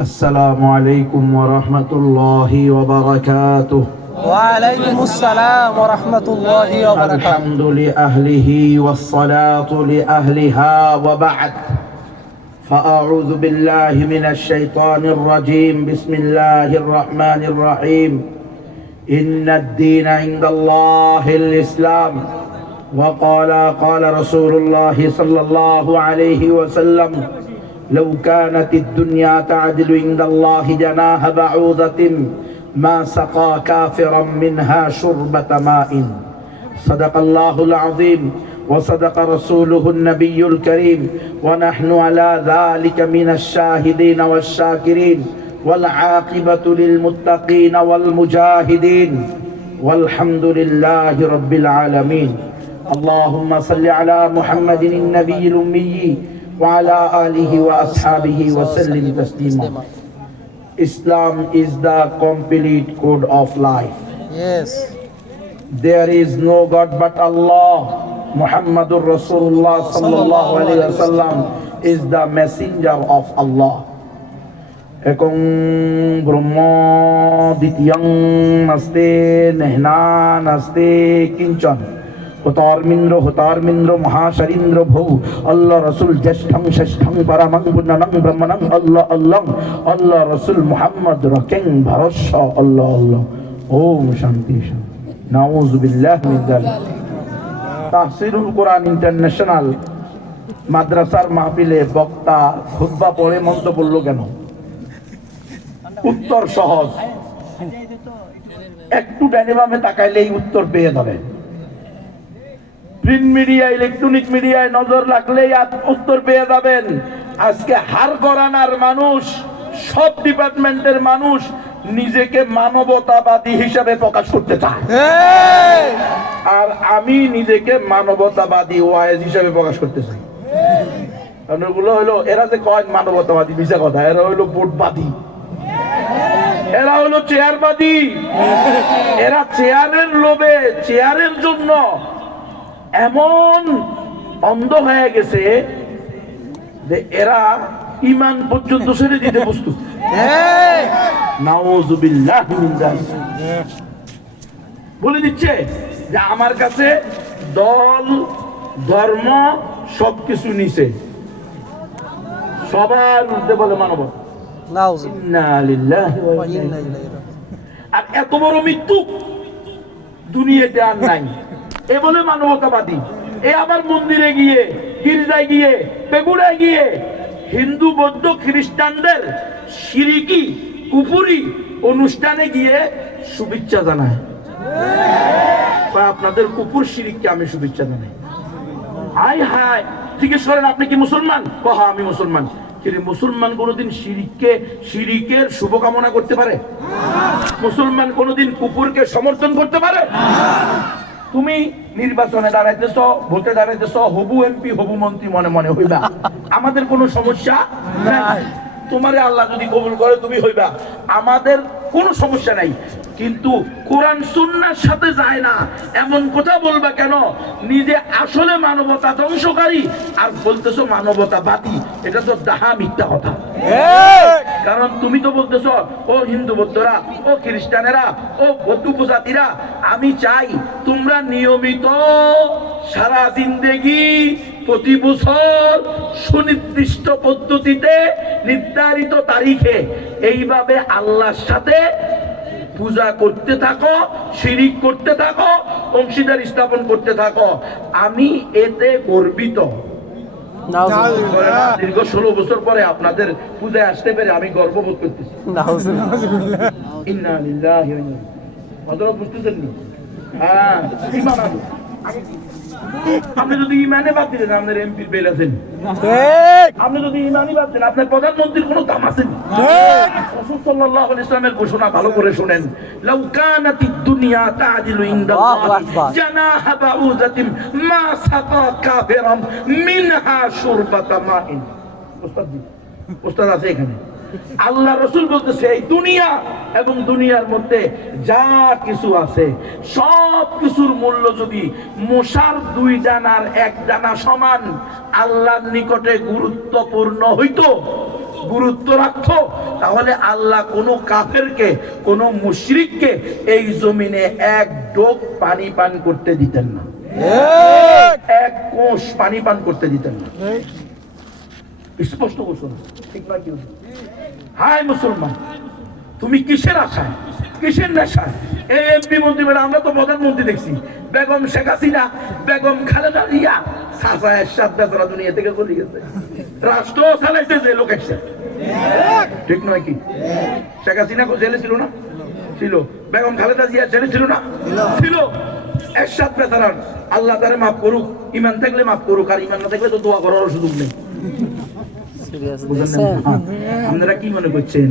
السلام عليكم ورحمة الله وبركاته. وعليكم السلام ورحمة الله وبركاته. الحمد لأهله والصلاة لأهلها وبعد. فأعوذ بالله من الشيطان الرجيم. بسم الله الرحمن الرحيم. إن الدين عند الله الإسلام. قال رسول الله صلى الله عليه وسلم: لو كانت الدنيا تعدل عند الله جناح بعوضة ما سقى كافرا منها شربة ماء. صدق الله العظيم وصدق رسوله النبي الكريم، ونحن على ذلك من الشاهدين والشاكرين، والعاقبة للمتقين والمجاهدين، والحمد لله رب العالمين. اللهم صل على محمد النبي الأمي وعلى آله وأصحابه وسلم تسليما. Islam is the complete code of life. Yes. There is no God but Allah. Muhammadur Rasulullah sallallahu alaihi wasallam is the messenger of Allah. Ekong Brahma Ditiyang Naste Nehna Naste Kinchan Hotar Mindro Mahasharindro Bhu Allah Rasul Jeshthang Sheshthang Paramang Bunnanang Brahmanang Allah Rasul Muhammad Rakeng Bharasha Allah Om Shanti Shanti. Na'udzu billahi min dzalik. তাহসিরুল Quran international মাদ্রাসার মাহফিলে বক্তা খুতবা পড়ে মন্ত্র বলল কেন? উত্তর সহজ, একটু ডানে বামে তাকাইলেই উত্তর পেয়ে যাবেন। প্রিন্ট মিডিয়া, ইলেকট্রনিক মিডিয়ায় নজর রাখলেই উত্তর পেয়ে যাবেন। আজকে হার গরানার মানুষ, সব ডিপার্টমেন্টের মানুষ নিজেকে মানবতাবাদী হিসাবে প্রকাশ করতে চায়, আর আমি নিজেকে মানবতাবাদী ওয়াইজ হিসাবে প্রকাশ করতে চাই। এগুলো হইলো, এরা যে কয় মানবতাবাদী, মিছা কথা। এরা হইলো ভোটবাদী, এরা হইলো চেয়ারবাদী। এরা চেয়ারের লোভে, চেয়ারের জন্য এমন অন্ধ হয়ে গেছে যে এরা ইমান পর্যন্ত ছেড়ে দিতে প্রস্তুত। নাউযুবিল্লাহ মিন যালিক। বলে দিচ্ছে যে আমার কাছে দল ধর্ম সবকিছু নিছে, সবার মধ্যে বলে মানবতা। ইন্না লিল্লাহি ওয়া ইন্না ইলাইহি রাজিউন। আর এত বড় মৃত্যু দুনিয়াতে আর নাই, এ বলে মানবতাবাদী। এ আবার মন্দিরে গিয়ে, গির্জায় গিয়ে, পেগুড়ায় গিয়ে হিন্দু বৌদ্ধ খ্রিস্টানদের শিরিকি কুফুরি অনুষ্ঠানে গিয়ে শুভেচ্ছা জানায়। আপনাদের কুকুর শিরিককে আমি শুভেচ্ছা জানাই। হাই হাই, জিজ্ঞেস করেন আপনি কি মুসলমান? কহ আমি মুসলমান। কিন্তু মুসলমান কোনোদিন শিরিকের শুভকামনা করতে পারে? মুসলমান কোনোদিন কুকুরকে সমর্থন করতে পারে? তুমি নির্বাচনে দাঁড়াইতেছ, ভোটে দাঁড়াইতেছ, হবু এমপি হবু মন্ত্রী মনে মনে হইবা, আমাদের কোনো সমস্যা নাই। তোমারে আল্লাহ যদি কবুল করে তুমি হইবা, আমাদের কোনো সমস্যা নাই। কিন্তু কোরআন সুন্নাহর সাথে যায় না এমন কথা বলবা কেন? নিজে আসলে মানবতা ধ্বংসকারী আর বলতেছো মানবতাবাদী। এটা তো ডাহা মিথ্যা কথা। কারণ তুমি তো বলতেছো, ও হিন্দু বৌদ্ধরা, ও খ্রিস্টানেরা, ও বৌদ্ধ উপজাতিরা, আমি চাই তোমরা নিয়মিত সারা জিন্দেগি প্রতি বছর সুনির্দিষ্ট পদ্ধতিতে নির্ধারিত তারিখে এইভাবে আল্লাহর সাথে পূজা করতে থাকো, শিরিক করতে থাকো, অংশীদার স্থাপন করতে থাকো। আমি এতে গর্বিত। দীর্ঘ 16 বছর পরে আপনাদের পূজায় আসতে পেরে আমি গর্ববোধ করতেছি। ইন্না লিল্লাহি ওয়া ইন্না ইলাইহি। হযরত বুঝতেছেন নি? হ্যাঁ, ঈমান আনো। আপনি যদি ইমানে বাদ দিলেন আপনার এমপির বেল আছেন, আপনি যদি ইমানই বাদ দেন আপনার প্রধানমন্ত্রীর কোনো দাম আছে? রাসূল সাল্লাল্লাহু আলাইহি ওয়াসাল্লামের ঘোষণা ভালো করে শুনেন। লাউ কানাতিদ দুনিয়া তা'দিলু ইনদাল্লাহি জানাহা বাউযাতিন মা সাকা কাফিরাম মিনহা শুরবাতা মাইন। ওস্তাদ আছে এখানে। আল্লাহ রাসূল বলতেছে এই দুনিয়া এবং দুনিয়ার মধ্যে যা কিছু আছে সব কিছুর মূল্য যদি মশার 2 ডানার 1 ডানা সমান আল্লাহর নিকটে গুরুত্বপূর্ণ হইতো, গুরুত্ব রাখতো, তাহলে আল্লাহ কোনো কাফেরকে, কোনো মুশরিককে এই জমিনে এক ডোক পানি পান করতে দিতেন না, এক কোষ পানি পান করতে দিতেন না। স্পষ্ট ঘোষণা, ঠিক না? কি হায় মুসলমান, তুমি কিসের আশায়, কিসের নেশায় এই এমপি মন্ত্রী বেড়া? আমরা তো প্রধানমন্ত্রী দেখছি, বেগম শেখ হাসিনা, বেগম খালেদা জিয়া, সাসা এরশাদ বেচারা দুনিয়া থেকে চলে গেছে, রাষ্ট্র চালাইছে যে লোক এসে, ঠিক নয় কি? শেখ হাসিনা জেলে ছিল না? ছিল। বেগম খালেদা জিয়া জেলে ছিল না? ছিল। এরশাদ বেচারার আল্লাহ তারে মাফ করুক, ইমান থাকলে মাফ করুক, আর ইমান না থাকলে তো দোয়া করার সুযোগ নেই। আপনারা কি মনে করছেন?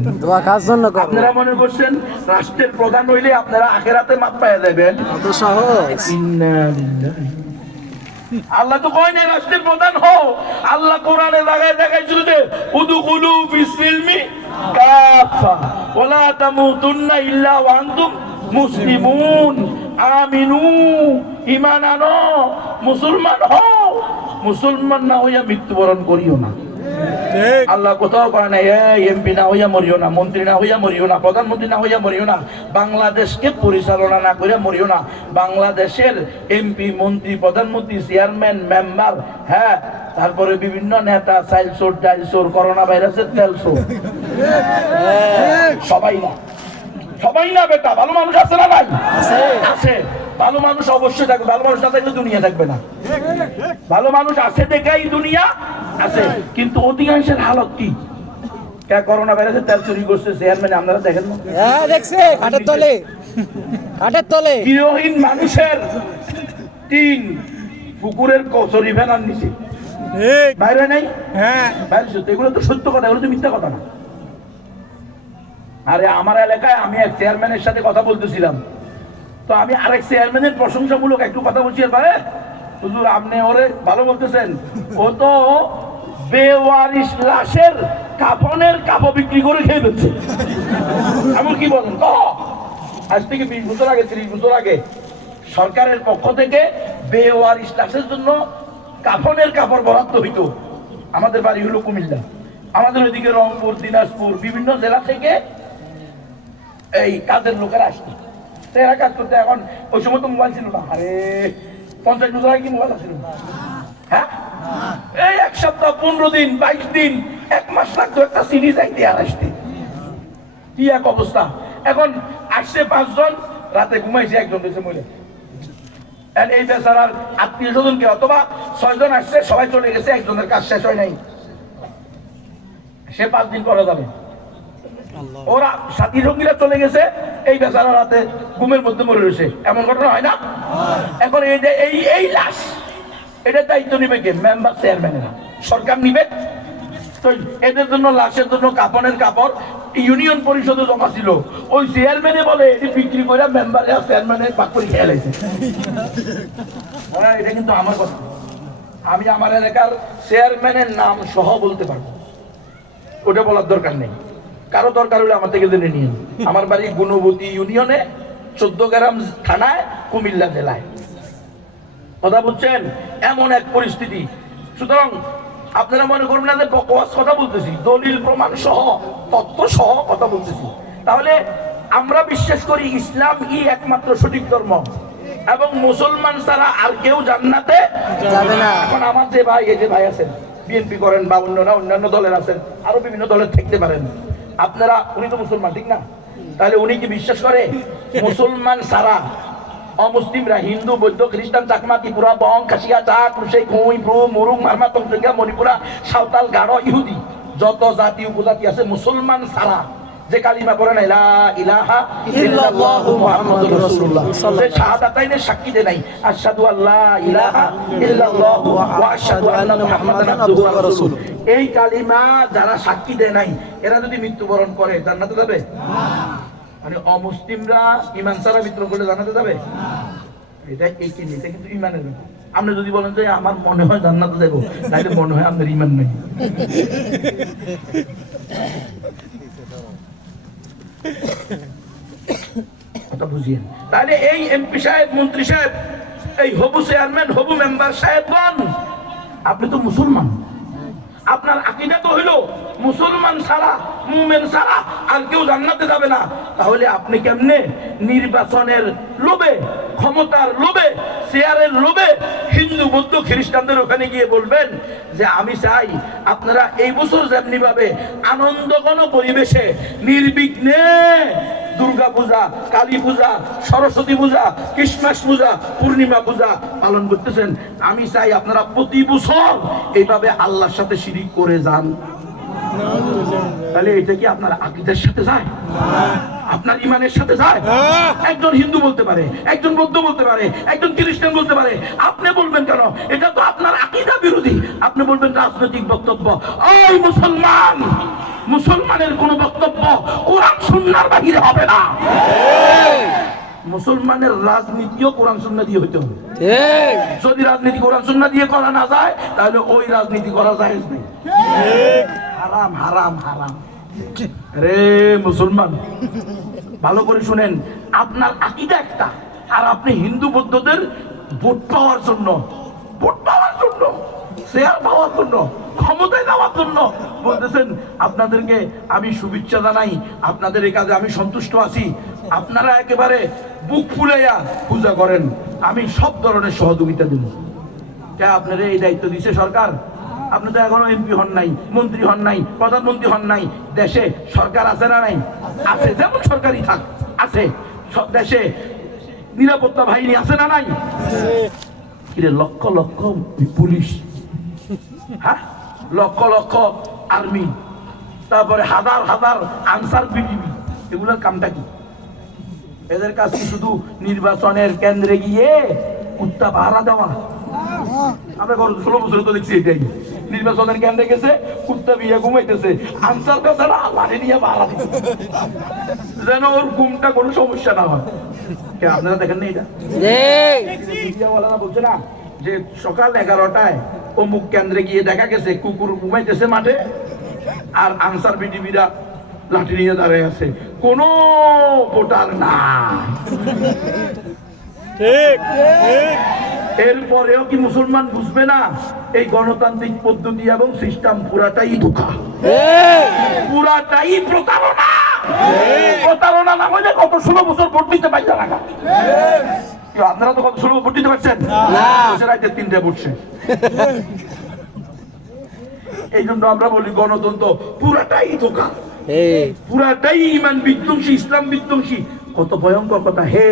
আপনারা মনে করছেন রাষ্ট্রের প্রধান হইলে আপনারা আখেরাতে মাপ পাইয়া যাবেন? আল্লাহ তো কয় না রাষ্ট্রের প্রধান হও। আল্লাহ কোরআনে লাগায় দেখাইছিল যে উদুকুলু ফিস-সিলমি কাফা ওয়ালা তামুতুন্না ইল্লা ওয়া আনতুম মুসলিমুন। আমিনু, ঈমান আনো, মুসলমান হও, মুসলমান না হইয়া মৃত্যুবরণ করিও না। আল্লাহ কোথাও পারে না এমপি না হইয়া মরিও না, মন্ত্রী না হইয়া মরিও না, প্রধানমন্ত্রী না হইয়া মরিও না, বাংলাদেশকে পরিচালনা না করে মরিও না। বাংলাদেশের এমপি, মন্ত্রী, প্রধানমন্ত্রী, চেয়ারম্যান, মেম্বার, হ্যাঁ, তারপরে বিভিন্ন নেতা, চাইলসোর, ডাইলসোর, করোনা ভাইরাসের তেলসোর, সবাই না, সবাই না বেটা। ভালো মানুষ আছে না ভাই? আছে। ভালো মানুষ অবশ্যই থাকবে, ভালো মানুষ না থাকলে দুনিয়া থাকবে না। ভালো মানুষ আছে দেখাই দুনিয়া আছে, কিন্তু অধিকাংশের হালত কি? করোনা ভাইরাসের তেল চুরি করছে চেয়ারম্যান, আপনারা দেখেন না? দেখছে কাঠের তলে, কাঠের তলে গৃহহীন মানুষের টিন পুকুরের কচুরি ভ্যানার নিচে বাইরে নেই। হ্যাঁ, বাইরে সত্য, এগুলো তো সত্য কথা, এগুলো তো মিথ্যা কথা না। আরে আমার এলাকায় আমি এক চেয়ারম্যানের সাথে কথা বলতেছিলাম, তো আমি আরেক চেয়ারম্যানের প্রশংসামূলক একটু কথা বলছি, ভাই হুজুর আপনি ওরে ভালো বলতেছেন, ও তো বেওয়ারিশ লাশের কাফনের কাপড় বিক্রি করে খেয়ে ফেলছে। এমন কি বলেন? আজ থেকে 20 বছর আগে, 30 বছর আগে সরকারের পক্ষ থেকে বেওয়ারিশ লাশের জন্য কাফনের কাপড় বরাদ্দ হইতো। আমাদের বাড়ি হলো কুমিল্লা, আমাদের ওইদিকে রংপুর, দিনাজপুর, বিভিন্ন জেলা থেকে এই কাজের লোকেরা আসতো, এরা কাজ করতে। এখন ওই সময় তো মোবাইল ছিল না, আরে 50 বছর আগে কি মোবাইল আছিল? হ্যাঁ, এই 1 সপ্তাহ, 15 দিন, 22 দিন, 1 মাস লাগতো একটা সিডি চাইতে আর আসতে। কি এক অবস্থা! এখন আসছে 5 জন, রাতে ঘুমাইছে 1 জন হয়েছে মহিলা। এই বেচারার আত্মীয় স্বজনকে, অথবা 6 জন আসছে, সবাই চলে গেছে, 1 জনের কাজ শেষ হয় নাই, সে 5 দিন পরে যাবে। ওরা সাথী সঙ্গীরা চলে গেছে, এই বেচারা রাতে ঘুমের মধ্যে মরে রয়েছে। এমন ঘটনা হয় না? এখন এই যে এই লাশ, এটার দায়িত্ব নিবে কে? মেম্বার, চেয়ারম্যানেরা, সরকার নিবে। তো এদের জন্য, লাশের জন্য কাপড়ের কাপড় ইউনিয়ন পরিষদে জমা ছিল, ওই চেয়ারম্যানে বলে এটি বিক্রি করে মেম্বারে আর চেয়ারম্যানের ভাগ করে খেয়ে লাইছে। এটা কিন্তু আমার কথা, আমি আমার এলাকার চেয়ারম্যানের নাম সহ বলতে পারবো, ওটা বলার দরকার নেই। কারো দরকার হলে আমার থেকে জেনে নিন। আমার বাড়ি গুণবতী ইউনিয়নে, 14 গ্রাম থানায়, কুমিল্লা জেলায়। কথা বুঝছেন? এমন এক পরিস্থিতি। সুতরাং আপনারা মনে করবেন না যে বকওয়াস কথা বলতেছি, দলিল প্রমাণ সহ, তথ্য সহ কথা বলতেছি। তাহলে আমরা বিশ্বাস করি ইসলামই একমাত্র সঠিক ধর্ম, এবং মুসলমান ছাড়া আর কেউ জান্নাতে যাবে না। এখন আমার যে ভাই, এই যে ভাই আছেন, বিএনপি করেন বা অন্যান্য দলের আছেন, আরো বিভিন্ন দলের থাকতে পারেন, আপনারা, উনি তো মুসলমান, ঠিক না? তাহলে উনি কি বিশ্বাস করে মুসলমান ছাড়া অমুসলিমরা, হিন্দু, বৌদ্ধ, খ্রিস্টান, চাকমা, ত্রিপুরা, বং, খাসিয়া, চাক, রুসেই, খুঁই, ব্রু, মুরুং, মারমা, তঞ্চঙ্গা, মণিপুরা, সাঁওতাল, গাঢ়, ইহুদি, যত জাতি উপজাতি আছে, মুসলমান ছাড়া যে কালিমা পড়ে না, লা ইলাহা ইল্লাল্লাহু মুহাম্মাদুর রাসূলুল্লাহ, যে শাহাদাতাইনের সাক্ষী দেয় নাই, আশহাদু আল্লা ইলাহা ইল্লাল্লাহু ওয়া আশহাদু আন্না মুহাম্মাদান আবদুহু ওয়া রাসূলুহু, এই কালিমা যারা সাক্ষী দেয় নাই, এরা যদি মৃত্যুবরণ করে জান্নাতে যাবে না? মানে অমুসলিমরা ঈমান ছাড়া মৃত্যু করলে জান্নাতে যাবে না? এটা কিন্তু ঈমানের ব্যাপার। আপনি যদি বলেন যে আমার মনে হয় জান্নাতে যাব, তাহলে মনে হয় আপনার ঈমান নেই। কথা বুঝিয়ে, তাহলে এই এমপি সাহেব, মন্ত্রী সাহেব, এই হবু চেয়ারম্যান, হবু মেম্বার সাহেবগণ, আপনি তো মুসলমান, আপনার আকীদা তো হইলো মুসলমান ছাড়া, মুমিন ছাড়া আর কেউ জান্নাতে যাবে না। তাহলে আপনি কেমনে নির্বাচনের লোভে, ক্ষমতার লোভে, শেয়ারের লোভে হিন্দু বৌদ্ধ খ্রিস্টানদের ওখানে গিয়ে বলবেন যে আমি চাই আপনারা এই বছর যেমনি ভাবে আনন্দঘন পরিবেশে নির্বিঘ্নে দুর্গা পূজা, কালী পূজা, সরস্বতী পূজা, ক্রিসমাস পূজা, পূর্ণিমা পূজা পালন করতেছেন, আমি চাই আপনারা প্রতি বছর এইভাবে আল্লাহর সাথে শিরিক করে যান। তাহলে এটা কি আপনার আকীদার সাথে যায়? আপনার ইমানের সাথে যায়? একজন হিন্দু বলতে পারে, একজন বৌদ্ধ বলতে পারে, একজন খ্রিস্টান বলতে পারে, আপনি বলবেন কেন? এটা তো আপনার আকীদা বিরোধী। আপনি বলবেন রাজনৈতিক বক্তব্য। ওই মুসলমান, মুসলমানের কোন বক্তব্য কোরআন সুন্নাহর বাহিরে হবে না। মুসলমানের রাজনীতিও কোরআন সুন্নাহ দিয়ে হইতে হবে। যদি রাজনীতি কোরআন সুন্নাহ দিয়ে করা না যায় তাহলে ওই রাজনীতি করা জায়েজ নেই। হারাম হারাম হারাম। রে মুসলমান, ভালো করে শুনেন, আপনার আকীদা একটা, আর আপনি হিন্দু বৌদ্ধদের ভোট পাওয়ার জন্য, ভোট পাওয়ার জন্য, শেয়ার পাওয়ার জন্য, ক্ষমতায় যাওয়ার জন্য বলতেছেন আপনাদেরকে আমি শুভেচ্ছা জানাই, আপনাদের এই কাজে আমি সন্তুষ্ট আছি, আপনারা একেবারে বুক ফুলাইয়া পূজা করেন, আমি সব ধরনের সহযোগিতা দেব। কে আপনারা এই দায়িত্ব দিচ্ছে সরকার? আপনি তো এখনো এমপি হন নাই, মন্ত্রী হন নাই, প্রধানমন্ত্রী হন নাই। দেশে সরকার আছে না নাই? আছে, যেমন সরকারি থাক আছে। সব দেশে নিরাপত্তা বাহিনী আছে না নাই? লক্ষ লক্ষ পুলিশ, হ্যাঁ, লক্ষ লক্ষ আর্মি, তারপরে হাজার হাজার আনসার বিজিবি, এগুলোর কামটা কি? এদের কাজ কি শুধু নির্বাচনের কেন্দ্রে গিয়ে কুত্তা পাহারা দেওয়া? আমরা 16 বছর তো দেখছি এটাই। নির্বাচনের কেন্দ্রে গেছে, কুত্তা বিয়ে ঘুমাইতেছে, আনসার বেচারা লাঠি নিয়ে পাহারা দিচ্ছে, যেন ওর ঘুমটা কোনো সমস্যা না হয়। আপনারা দেখেন না এটা? মিডিয়াওয়ালারা বলছে না যে সকাল 11টায় অমুক কেন্দ্রে গিয়ে দেখা গেছে কুকুর ঘুমাইতেছে মাঠে, আর আনসার বিটিভিরা লাঠি নিয়ে দাঁড়িয়ে আছে, কোন ভোটার না। এরপরেও কি মুসলমান বুঝবে না এই গণতান্ত্রিক পদ্ধতি এবং সিস্টেম পুরাটাই ধোঁকা, পুরাটাই প্রতারণা? প্রতারণা না হলে কত 16 বছর ভোট দিতে পারছে না। আপনারা তো কত 16 ভোট দিতে পারছেন? রাইতে 3টে ভোটছে। এই জন্য আমরা বলি গণতন্ত্র পুরাটাই ধোঁকা, পুরাটাই ইমান বিধ্বংসী, ইসলাম বিধ্বংসী। কত ভয়ঙ্কর কথা। হে,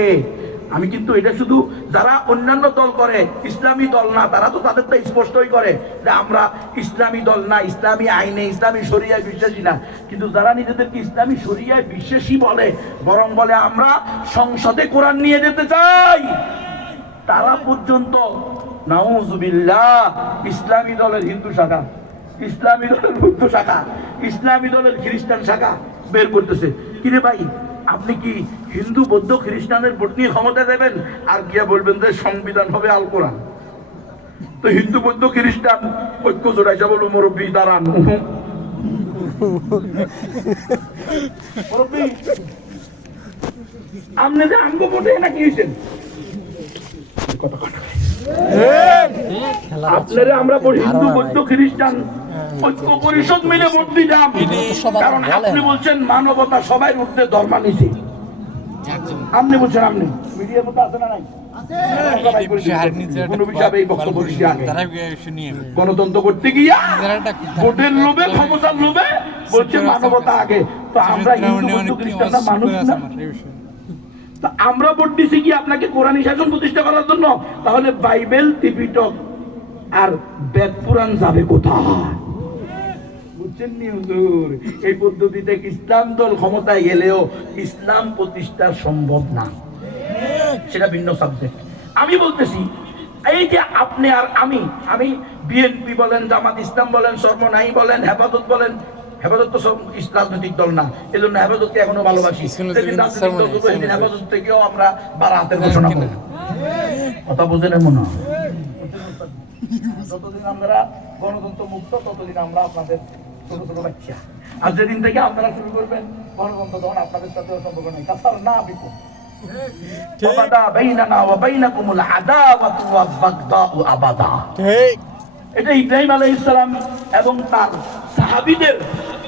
আমি কিন্তু এটা শুধু যারা অন্যান্য দল করে, ইসলামী দল না, তারা তো তাদেরটা স্পষ্টই করে যে আমরা ইসলামী দল না, ইসলামী আইনে, ইসলামী শরিয়ায় বিশ্বাসী না। কিন্তু যারা নিজেদেরকে ইসলামী শরিয়ায় বিশ্বাসী বলে, বরং বলে আমরা সংসদে কোরআন নিয়ে যেতে চাই, তারা পর্যন্ত নাউজুবিল্লাহ ইসলামী দলের হিন্দু শাখা, ইসলামী দলের বৌদ্ধ শাখা, ইসলামী দলের খ্রিস্টান শাখা বের করতেছে। কিরে ভাই, আপনি কি হিন্দু বৌদ্ধ খ্রিস্টানের ভোট নিয়ে ক্ষমতা দেবেন আর গিয়া বলবেন যে সংবিধান হবে আল কোরআন? তো হিন্দু বৌদ্ধ খ্রিস্টান ঐক্য জোড়াইছে, বলবো মুরব্বী দাঁড়ান, মুরব্বী আপনি যে আঙ্গ ভোটে নাকি হয়েছেন কত কথা। আপনারা আমরা হিন্দু বৌদ্ধ খ্রিস্টান ঐক্য পরিষদ মিলে ভোট দিলাম, কারণ আপনি বলছেন মানবতা সবাই উঠতে ধর্মানিছে। আপনি বলছেন, আপনি মিডিয়ার মধ্যে আছে না নাই? গণতন্ত্র করতে গিয়া ভোটের লোভে, ক্ষমতার লোভে বলছে মানবতা আগে। তো আমরা হিন্দু বৌদ্ধ খ্রিস্টানরা মানুষ না? আমরা ভোট দিছি কি আপনাকে কোরআনী শাসন প্রতিষ্ঠা করার জন্য? তাহলে বাইবেল, ত্রিপিটক আর বেদ পুরাণ যাবে কোথায়? বুঝছেন নি হুজুর? এই পদ্ধতিতে ইসলাম দল ক্ষমতায় গেলেও ইসলাম প্রতিষ্ঠা সম্ভব না, সেটা ভিন্ন সাবজেক্ট। আমি বলতেছি এই যে আপনি আর আমি বিএনপি বলেন, জামাত ইসলাম বলেন, সর্বনাই বলেন, হেফাজত বলেন, হেফাজত তো সব রাজনৈতিক দল না, এই জন্য হেফাজতকে এখনো ভালোবাসি। হেফাজত থেকেও আমরা বারাতের ঘোষণা করি। কথা বুঝেন মনে হয়? যতদিন আমরা গণতন্ত্র মুক্ত ততদিন আমরা আপনাদের ছোট ছোট বাচ্চা। আর যেদিন থেকে আপনারা শুরু করবেন গণতন্ত্র, তখন আপনাদের সাথেও সম্পর্ক নেই। কাসার না বিপদ আবাদা বাইনানা ওয়া বাইনাকুমুল আদাওয়াতু ওয়াল বাগদাউ আবাদা। ঠিক এটা ইব্রাহিম আলাইহিস সালাম এবং তার সাহাবীদের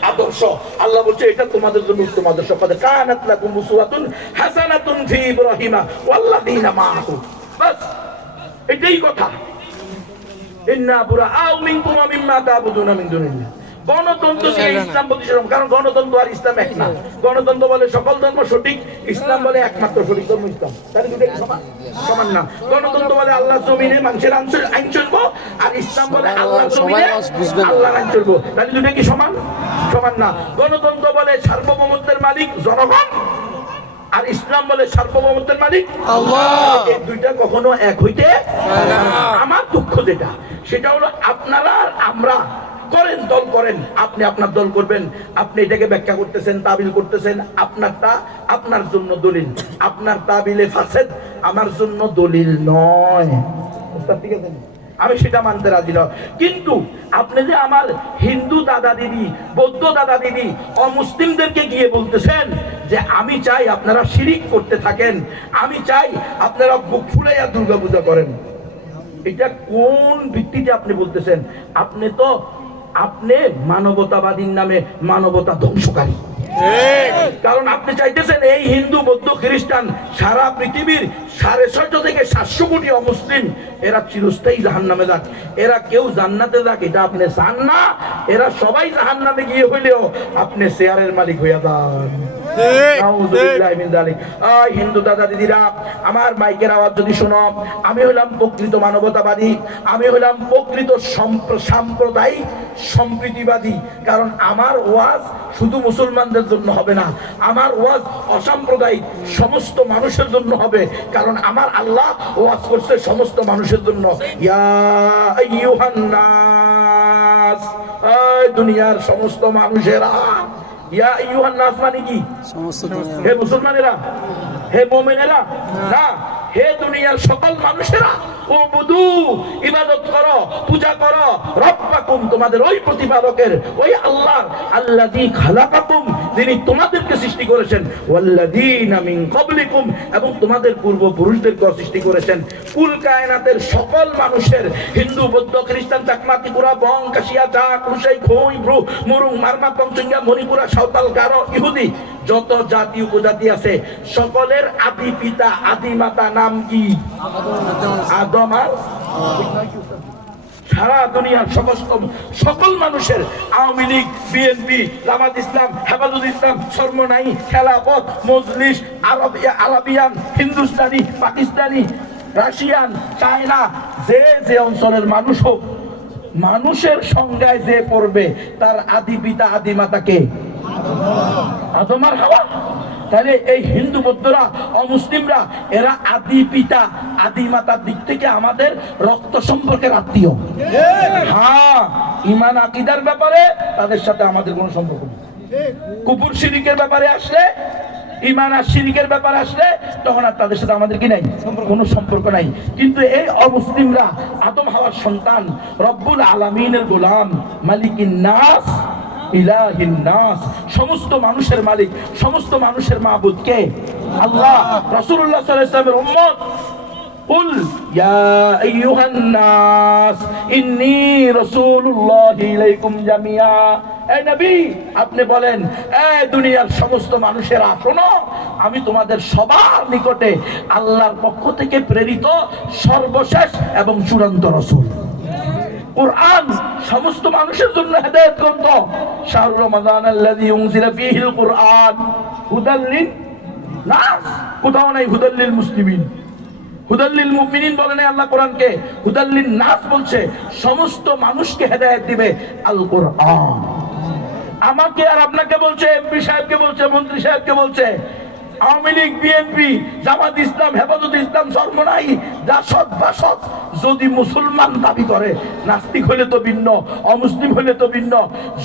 আদর্শ। আল্লাহ বলছে এটা তোমাদের জন্য উত্তম আদর্শ। কানাত লাকুম উসওয়াতুন হাসানাতুন ফি ইব্রাহিমা ওয়াল্লাযীনা মাআহু। বাস এটাই কথা। ইন্না বুরাআউ মিনকুম ওয়া মিম্মা তা'বুদুনা মিন দুনিল্লাহ। গণতন্ত্র দিয়ে ইসলাম প্রতিষ্ঠা, কারণ গণতন্ত্র আর ইসলাম এক না। গণতন্ত্র বলে সকল ধর্ম সঠিক, ইসলাম বলে একমাত্র সঠিক ধর্ম ইসলাম। তাহলে দুটো কি সমান? সমান না। গণতন্ত্র বলে আল্লাহর জমিনে মানুষের আইন চলবো, আর ইসলাম বলে আল্লাহর জমিনে আল্লাহর আইন চলবো। তাহলে দুটো কি সমান? সমান না। গণতন্ত্র বলে সার্বভৌমত্বের মালিক জনগণ, আর ইসলাম বলে সার্বভৌমত্বের মালিক আল্লাহ। এই দুইটা কখনো এক হইতে পারে না। আমার দুঃখ যেটা, সেটা হলো আপনারা আর আমরা করেন, দল করেন, আপনি আপনার দল করবেন, আপনি এটাকে ব্যাখ্যা করতেছেন, তাবিল করতেছেন, আপনারটা আপনার জন্য দলিল, আপনার তাবিলে ফাসেদ আমার জন্য দলিল নয়। ঠিক আছে, আমি সেটা মানতে রাজি নয়। কিন্তু আপনি যে আমার হিন্দু দাদা দিদি, বৌদ্ধ দাদা দিদি, অমুসলিমদেরকে গিয়ে বলতেছেন যে আমি চাই আপনারা শিরিক করতে থাকেন, আমি চাই আপনারা বুক ফুলাইয়া দুর্গা পূজা করেন, এটা কোন ভিত্তিতে আপনি বলতেছেন? আপনি মানবতাবাদীর নামে মানবতা ধ্বংসকারী। কারণ আপনি চাইতেছেন এই হিন্দু বৌদ্ধ খ্রিস্টান সারা পৃথিবীর 650 থেকে 700 কোটি অমুসলিম এরা চিরস্থায়ী জাহান্নামে যাক, এরা কেউ জান্নাতে যাক, এটা আপনি চান না। এরা সবাই জাহান্নামে গিয়ে হইলেও আপনি শেয়ারের মালিক হইয়া যান। হিন্দু দাদা দিদিরা, আমার মাইকের আওয়াজ যদি শোনো, আমি হইলাম প্রকৃত মানবতাবাদী, আমি হইলাম প্রকৃত সাম্প্রদায়িক সম্প্রীতিবাদী। কারণ আমার ওয়াজ শুধু মুসলমানদের জন্য হবে না, আমার ওয়াজ অসাম্প্রদায়িক সমস্ত মানুষের জন্য হবে। কারণ আমার আল্লাহ ওয়াজ করছে সমস্ত মানুষের জন্য। ইয়া আইয়ুহান নাস, দুনিয়ার সমস্ত মানুষেরা। ইয়া আইয়ুহান নাস মানে কি? হে মুসলমানেরা, হে মুমিনেরা না, হে দুনিয়ার সকল মানুষেরা, ও বুদু ইবাদত করো, পূজা করো রব্বাকুম, তোমাদের ওই প্রতিপালকের, ওই আল্লাহ, আল্লাযী খালাকাকুম, যিনি তোমাদেরকে সৃষ্টি করেছেন, ওয়াল্লাযীনা মিন ক্বাবলিকুম, এবং তোমাদের পূর্বপুরুষদেরকে সৃষ্টি করেছেন। কুল কায়নাতের সকল মানুষের, হিন্দু বৌদ্ধ খ্রিস্টান চাকমা ত্রিপুরা বং কাশিয়া চাক রুসাই খই ব্রু মুরুং মারমা পঞ্চঙ্গা মণিপুরা সাঁওতাল গারো ইহুদি, যত জাতি উপজাতি আছে, সকলের আদি পিতা আদি মাতা নাম কি? আদম। আর সারা দুনিয়ার সকল মানুষের, Awami League, BNP, Jamaat Islam, Hefazat Islam, Charmonai, Khelafat, Majlis, Arabian, Hindustani, Pakistani, Russian, China, যে অঞ্চলের মানুষ হোক, মানুষের সংজ্ঞায় যে পড়বে তার আদি পিতা আদি মাতাকে আদম আর হাওয়া। তাহলে এই হিন্দু বৌদ্ধরা, অমুসলিমরা, এরা আদি পিতা আদি মাতার দিক থেকে আমাদের রক্ত সম্পর্কের আত্মীয়। হ্যাঁ, ঈমান আকীদার ব্যাপারে তাদের সাথে আমাদের কোনো সম্পর্ক নেই। কুফর শিরকের ব্যাপারে আসলে, ঈমান আর শিরকের ব্যাপারে আসলে, তখন আর তাদের সাথে আমাদের কি নাই? কোনো সম্পর্ক নাই। কিন্তু এই অমুসলিমরা আদম হাওয়ার সন্তান, রব্বুল আলামিনের গোলাম, মালিকিন নাস, ইলাহিন নাস, সমস্ত মানুষের মালিক, সমস্ত মানুষের মাবুদ কে? আল্লাহ। রাসূলুল্লাহ সাল্লাল্লাহু আলাইহি ওয়াসাল্লামের উম্মত, কুল ইয়া আইয়ুহান নাস ইন্নী রাসূলুল্লাহি ইলাইকুম জামিয়া, এই নবী আপনি বলেন, এই দুনিয়ার সমস্ত মানুষেরা শোনো, আমি তোমাদের সবার নিকটে আল্লাহর পক্ষ থেকে প্রেরিত সর্বশেষ এবং চূড়ান্ত রাসূল। কুরআন সমস্ত মানুষের জন্য হেদায়েত গ্রন্থ। শাহরুর রমাদান আল্লাযী উনজিলা ফীহিল কুরআন হুদাল লিন-নাস, কোথাও নাই হুদাল লিল মুসলিমিন, হুদাল লিল মুমিনিন বলে নাই আল্লাহ কোরআনকে, হুদাল লিন-নাস বলছে, সমস্ত মানুষকে হেদায়েত দিবে আল কোরআন। আমাকে আর আপনাকে বলছে, এমপি সাহেবকে বলছে, মন্ত্রী সাহেবকে বলছে, আওয়ামী লীগ, বিএনপি, জামাত ইসলাম, হেফাজত ইসলাম, সরমনাই, জাসদ বাসদ যদি মুসলমান দাবি করে, নাস্তিক হইলে তো ভিন্ন, অমুসলিম হইলে তো ভিন্ন।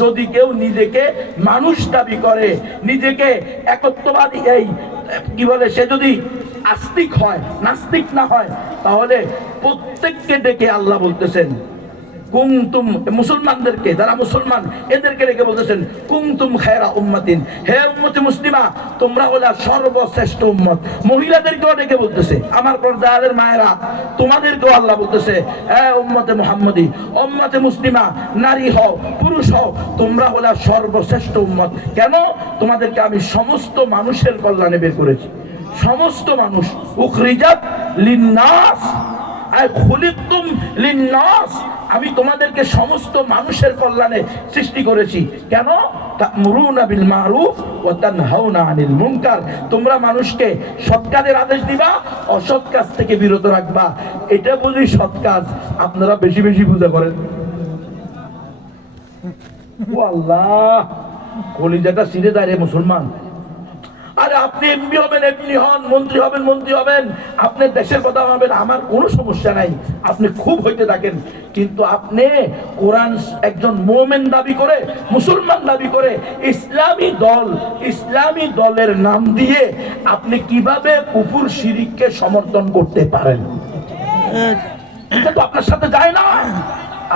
যদি কেউ নিজেকে মানুষ দাবি করে, নিজেকে একত্ববাদী, এই কি বলে, সে যদি আস্তিক হয়, নাস্তিক না হয়, তাহলে প্রত্যেককে ডেকে আল্লাহ বলতেছেন কুনতুম, মুসলমানদেরকে, যারা মুসলমান এদেরকে রেখে বলতেছেন কুনতুম খায়রা উম্মাতিন, হে উম্মতে মুসলিমা তোমরা হলো সর্বশ্রেষ্ঠ উম্মত। মহিলাদেরকেও ডেকে বলতেছে, আমার পর্দাদের মায়েরা তোমাদেরকেও আল্লাহ বলতেছে হে উম্মতে মুহাম্মদী, উম্মতে মুসলিমা, নারী হও পুরুষ হও, তোমরা হলো সর্বশ্রেষ্ঠ উম্মত। কেন? তোমাদেরকে আমি সমস্ত মানুষের কল্যাণে বের করেছি, সমস্ত মানুষ। উখরিজাত লিন্নাস, খুলিকতুম লিন্নাস, আমি তোমাদেরকে সমস্ত মানুষের কল্যাণে সৃষ্টি করেছি। কেন? তা'মুরুনা বিল মারুফ ওয়া তানহাউনা আনিল মুনকার, তোমরা মানুষকে সৎ কাজের আদেশ দিবা, অসৎ কাজ থেকে বিরত রাখবা। এটা বুঝি সৎ কাজ, আপনারা বেশি বেশি পূজা করেন। ও আল্লাহ, কলিজাটা ছিঁড়ে যায় রে মুসলমান। আরে আপনি এমপি হবেন, এমপি হন, মন্ত্রী হবেন, মন্ত্রী হবেন, আপনি দেশের প্রধান হবেন, আমার কোনো সমস্যা নাই, আপনি খুব হইতে থাকেন। কিন্তু আপনি কোরআন একজন মুমিন দাবি করে, মুসলমান দাবি করে, ইসলামী দলের নাম দিয়ে আপনি কিভাবে কুফর শিরককে সমর্থন করতে পারেন? এটা তো আপনার সাথে যায় না।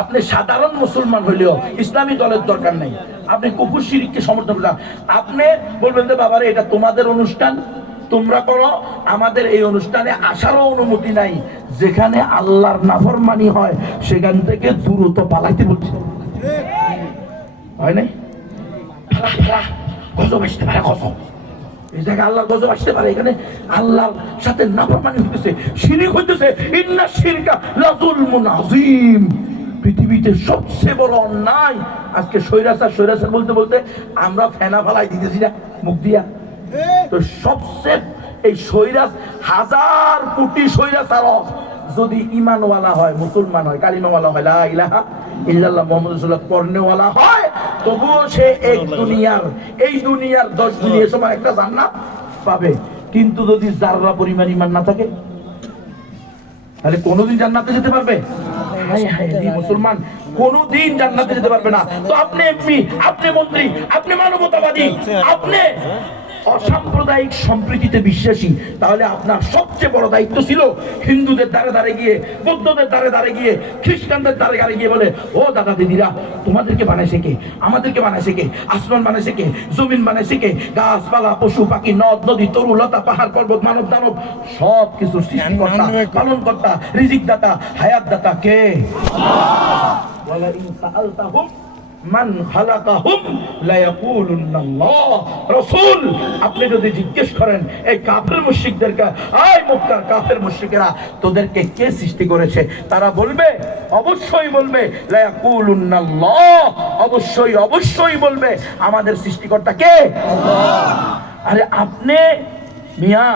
আপনি সাধারণ মুসলমান হইলেও ইসলামী দলের দরকার নেই, আপনি কুফর শিরককে সমর্থন করেন। আপনি বলবেন যে বাবারে এটা তোমাদের অনুষ্ঠান, তোমরা করো, আমাদের এই অনুষ্ঠানে আসারও অনুমতি নাই। যেখানে আল্লাহর নাফরমানি হয় সেখান থেকে দ্রুত পালাইতে বলছে, হয় নাই? গজব আসতে পারে, গজব এই জায়গায় আল্লাহর গজব আসতে পারে। এখানে আল্লাহর সাথে নাফরমানি হইতেছে, শিরক হইতেছে। ইন্না শিরকা লাযুলমুন আযীম, পৃথিবীতে সবচেয়ে বড় অন্যায়। আজকে স্বৈরাচার বলতে বলতে আমরা ফেনা ফালাই দিতেছি না মুখ দিয়া। তো সবচেয়ে এই স্বৈরাচ, হাজার কোটি স্বৈরাচার যদি ইমানওয়ালা হয়, মুসলমান হয়, কালিমাওয়ালা হয়, লা ইলাহা ইল্লাল্লাহ মুহাম্মাদুর রাসূলুল্লাহ পড়নেওয়ালা হয়, তবুও সে এই দুনিয়ার 10 দুনিয়ার সময় একটা জান্নাত পাবে। কিন্তু যদি যাররা পরিমাণ ইমান না থাকে তাহলে কোনোদিন জান্নাতে যেতে পারবে? মুসলমান কোনদিন জান্নাতে যেতে পারবে না। তো আপনি এমপি, আপনি মন্ত্রী, আপনি মানবতাবাদী, আপনি অসাম্প্রদায়িক সম্প্রীতিতে বিশ্বাসী, তাহলে আপনার সবচেয়ে বড় দায়িত্ব ছিল হিন্দুদের দ্বারে দ্বারে গিয়ে, বৌদ্ধদের দ্বারে দ্বারে গিয়ে, খ্রিস্টানদের দ্বারে দ্বারে গিয়ে বলে, ও দাদা দিদিরা, তোমাদেরকে বানাইছে কে? আমাদেরকে বানাইছে কে? আসমান বানাইছে কে? জমিন বানাইছে কে? গাছপালা, পশু পাখি, নদ নদী, তরু লতা, পাহাড় পর্বত, মানব দানব, সব কিছু সৃষ্টিকর্তা, পালনকর্তা, রিজিক দাতা, হায়াত দাতা কে? ওয়ালা ইন সাআলতাহুম মান খালাকাহুম লা ইয়াকুলুনাল্লাহ। রাসূল আপনি যদি জিজ্ঞেস করেন এই কাফের মুশরিকদেরকে, এই মক্কার কাফের মুশরিকেরা তোদেরকে কে সৃষ্টি করেছে, তারা বলবে, অবশ্যই বলবে লা ইয়াকুলুনাল্লাহ, অবশ্যই বলবে আমাদের সৃষ্টিকর্তা কে? আল্লাহ। আরে আপনি মিয়া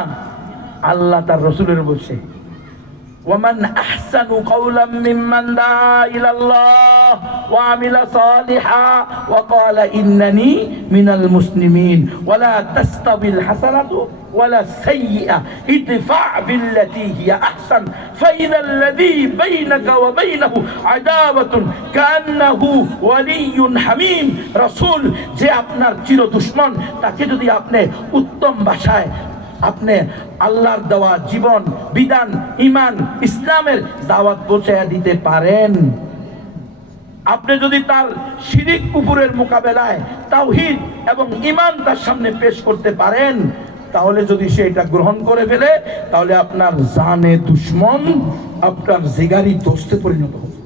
আল্লাহ তার রাসূলের বলছে, ومن أحسن قولا ممن دعا إلى الله وعمل صالحا وقال إنني من المسلمين ولا تستوي الحسنة ولا السيئة ادفع بالتي هي أحسن فإذا الذي بينك وبينه عداوة كأنه ولي حميم। রাসূল যে আপনার চির দুশমন, তাকে যদি আপনি উত্তম ভাষায় আপনি আল্লাহর দেওয়া জীবন, বিধান, ইমান, ইসলামের দাওয়াত পৌঁছায়া দিতে পারেন, আপনি যদি তার শিরিক কুফরের মোকাবেলায় তাওহীদ এবং ইমান তার সামনে পেশ করতে পারেন, তাহলে যদি সে এটা গ্রহণ করে ফেলে, তাহলে আপনার জানে দুশমন আপনার জিগারি দোস্তে পরিণত হবে।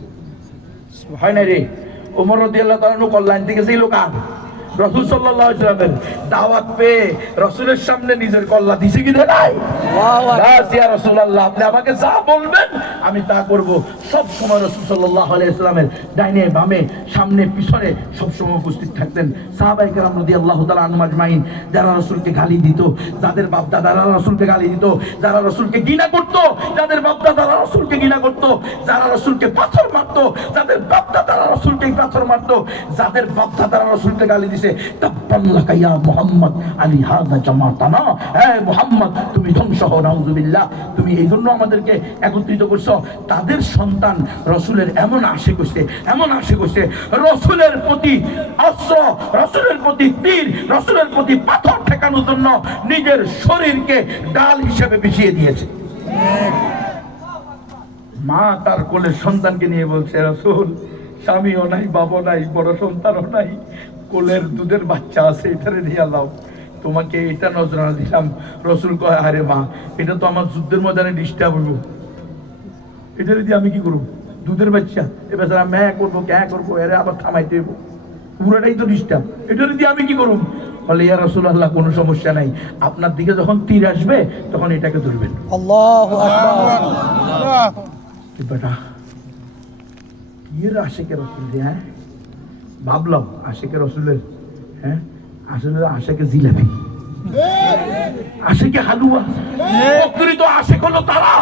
হয় না রে? ওমর রাদিয়াল্লাহু তাআলা কল্যাণ থেকে ছিল কার? রাসূল সাল্লাল্লাহু আলাইহি ওয়াসাল্লামের দাওয়াত পেয়ে রাসূলের সামনে নিজের কল্লা দিছে কি নাই? ইয়া রাসূলুল্লাহ, আপনি আমাকে যা বলবেন আমি তা করব। সব সময় রাসূল সাল্লাল্লাহু আলাইহি ওয়াসাল্লামের ডাইনে বামে সামনে পিছনে সব সময় উপস্থিত থাকতেন সাহাবায়ে কেরাম রাদিয়াল্লাহু তাআলা আনহুম আজমাইন। যারা রাসূলকে গালি দিত, যাদের বাপ দাদারা রাসূলকে গালি দিত, যারা রাসূলকে ঘৃণা করত, যাদের বাপ দাদারা রাসূলকে ঘৃণা করত, যারা রাসূলকে পাথর মারত, যাদের বাপ দাদারা রাসূলকে পাথর মারত, যাদের বাপ দাদারা রাসূলকে গালি দিছে, তাব্বাল্লাকা ইয়া মুহাম্মদ আলী হাযা জামাতানা, হে মুহাম্মদ তুমি ধ্বংস হও, নাউযুবিল্লাহ, তুমি এই জন্য আমাদেরকে একত্রিত করছো। তাদের সন্তান রাসূলের এমন আশিক হইছে, রাসূলের প্রতি অস্ত্র, রাসূলের প্রতি তীর, রাসূলের প্রতি পাথর ঠেকানোর জন্য নিজের শরীরকে ডাল হিসেবে বিছিয়ে দিয়েছে। মা তার কোলে সন্তানকে নিয়ে বলছে, রাসূল স্বামীও নাই, বাবা নাই, বড় সন্তানও নাই, কোলের দুধের বাচ্চা আছে, এটারে নিয়ে লাও, তোমাকে এটা নজরানা দিলাম। রসুল কয়, আরে মা, এটা তো আমার যুদ্ধের ময়দানে ডিস্টার্ব হইব, এটা যদি আমি কি করবো? দুধের বাচ্চা, এ বেচারা ম্যা করবো, ক্যা করবো, এরা আবার থামাইতে হইব, পুরোটাই তো ডিস্টার্ব, এটা যদি আমি কি করব? বলে, ইয়া রাসূলুল্লাহ, কোনো সমস্যা নাই, আপনার দিকে যখন তীর আসবে তখন এটাকে ধরবেন। আল্লাহু আকবার। বেটা আশেকে রসুল, হ্যাঁ ভাবলাম আশেকে রসুলের, হ্যাঁ আসলে আশেকে জিলাপি, আশেকে হালুয়া। প্রকৃত আশেক হলো তারা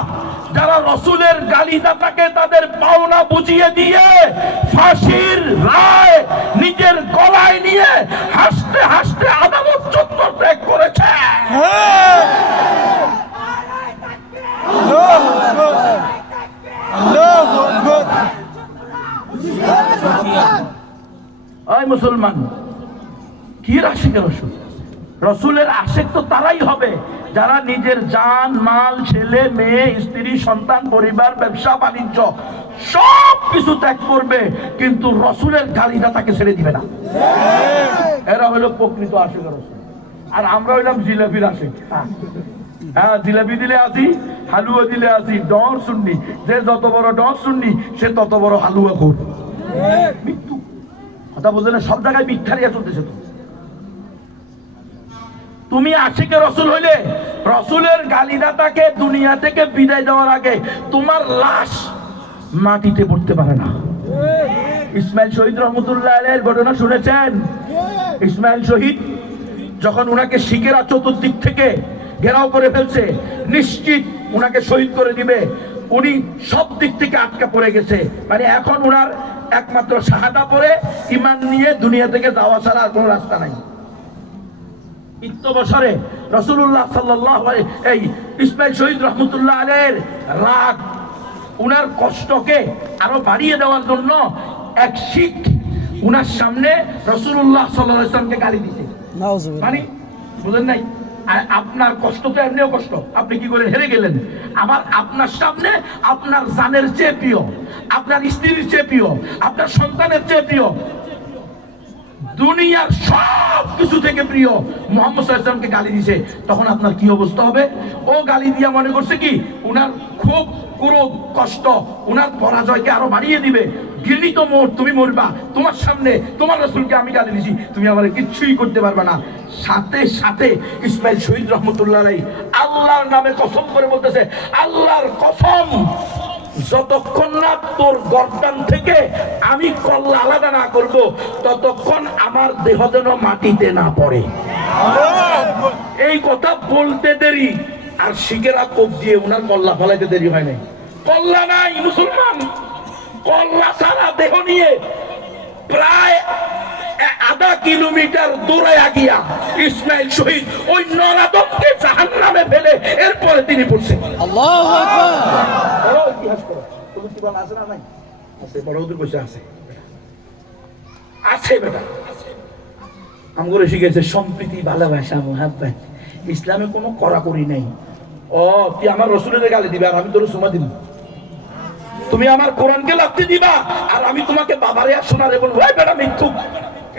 যারা রসুলের গালিদাতাকে তাদের পাওনা বুঝিয়ে দিয়ে ফাঁসির রায় নিজের গলায় নিয়ে হাসতে হাসতে আদালত চত্বর ত্যাগ করেছে। ওই মুসলমান, কি আশেকের রসুল? রসুলের আশেক তো তারাই হবে যারা নিজের জান মাল, ছেলে মেয়ে, স্ত্রী, সন্তান, পরিবার, ব্যবসা বাণিজ্য সব কিছু ত্যাগ করবে, কিন্তু রসুলের গালিদাতাকে ছেড়ে দিবে না। এরা হলো প্রকৃত আশেকের রসুল। আর আমরা হইলাম জিলাপির আশেক। হ্যাঁ, জিলাপি দিলে আসি, হালুয়া দিলে আসি, ডর শুননি, যে যত বড় ডর শুননি সে তত বড় হালুয়া খোর। মৃত্যু কথা বলতে না, সব জায়গায় মিথ্যারিয়া চলতেছে। তো তুমি আশিকে রসুল হইলে রসুলের গালিদাতাকে দুনিয়া থেকে বিদায় দেওয়ার আগে তোমার লাশ মাটিতে পড়তে পারে না। ইসমাইল শহীদ রহমতুল্লাহ আলাইহির ঘটনা শুনেছেন? ইসমাইল শহীদ যখন উনাকে শিখেরা চতুর্দিক থেকে ঘেরাও করে ফেলছে, নিশ্চিত উনাকে শহীদ করে দিবে, উনি সব দিক থেকে আটকা পড়ে গেছে, মানে এখন উনার একমাত্র শাহাদা পড়ে ঈমান নিয়ে দুনিয়া থেকে যাওয়া ছাড়া আর কোনো রাস্তা নাই। বছরে রাসূলুল্লাহ সাল্লাল্লাহু আলাইহি এই ইসমাইল শহীদ রহমতুল্লাহ আলাইহির রাগ, উনার কষ্টকে আরো বাড়িয়ে দেওয়ার জন্য এক শিখ উনার সামনে রাসূলুল্লাহ সাল্লাল্লাহু আলাইহি ওয়াসাল্লামকে গালি দিতে। মানে বুঝেন নাই? আপনার কষ্ট তো এমনিও কষ্ট, আপনি কি করে হেরে গেলেন, আবার আপনার সামনে আপনার জানের চেয়ে প্রিয়, আপনার স্ত্রীর চেয়ে প্রিয়, আপনার সন্তানের চেয়ে প্রিয়, দুনিয়ার সব কিছু থেকে প্রিয় মুহাম্মদ সাল্লাল্লাহু আলাইহি ওয়াসাল্লামকে গালি দিছে, তখন আপনার কি অবস্থা হবে? ও গালি দিয়া মনে করছে কি উনার খুব ক্রোধ, কষ্ট উনার পরাজয়কে আরো বাড়িয়ে দিবে। ঘৃণিত মোর, তুমি মরবা, তোমার সামনে তোমার রাসূলকে আমি গালি দিছি, তুমি আমারে কিচ্ছুই করতে পারবে না। সাথে সাথে ইসমাইল শহীদ রহমতুল্লাহ আলাইহি আল্লাহর নামে কসম করে বলতেছে, আল্লাহর কসম, যতক্ষণ না তোর গর্দান থেকে আমি কল্লা আলাদা না করব, ততক্ষণ আমার দেহ যেন মাটিতে না পড়ে। এই কথা বলতে দেরি আর শিখেরা কোপ দিয়ে উনার কল্লা ফলাইতে দেরি হয় নাই। কল্লা নাই মুসলমান, কল্লা ছাড়া দেহ নিয়ে প্রায় আধা কিলোমিটার দূরে গিয়া ইসমাইল শহীদ ওই নরাদমকে জাহান্নামে ফেলে এরপরে তিনি পড়ছেন। আল্লাহু আকবার। বড় ইতিহাস করো, তুমি কি বল আছে না? নাই আছে, বড় ওদের কইছে আছে, আছে বেটা। আমগরে শিখেছে সম্প্রীতি, ভালোবাসা, মুহাব্বত, ইসলামে কোনো কড়াকড়ি নাই। ও তুই আমার রসুলের গালি দিবে আর আমি তোর সুমা দিব, তুমি আমার কোরআনকে লাথি দিবা আর আমি তোমাকে বাবারে আর শোনারে বলবো। ওই বেটা মিথ্যুক।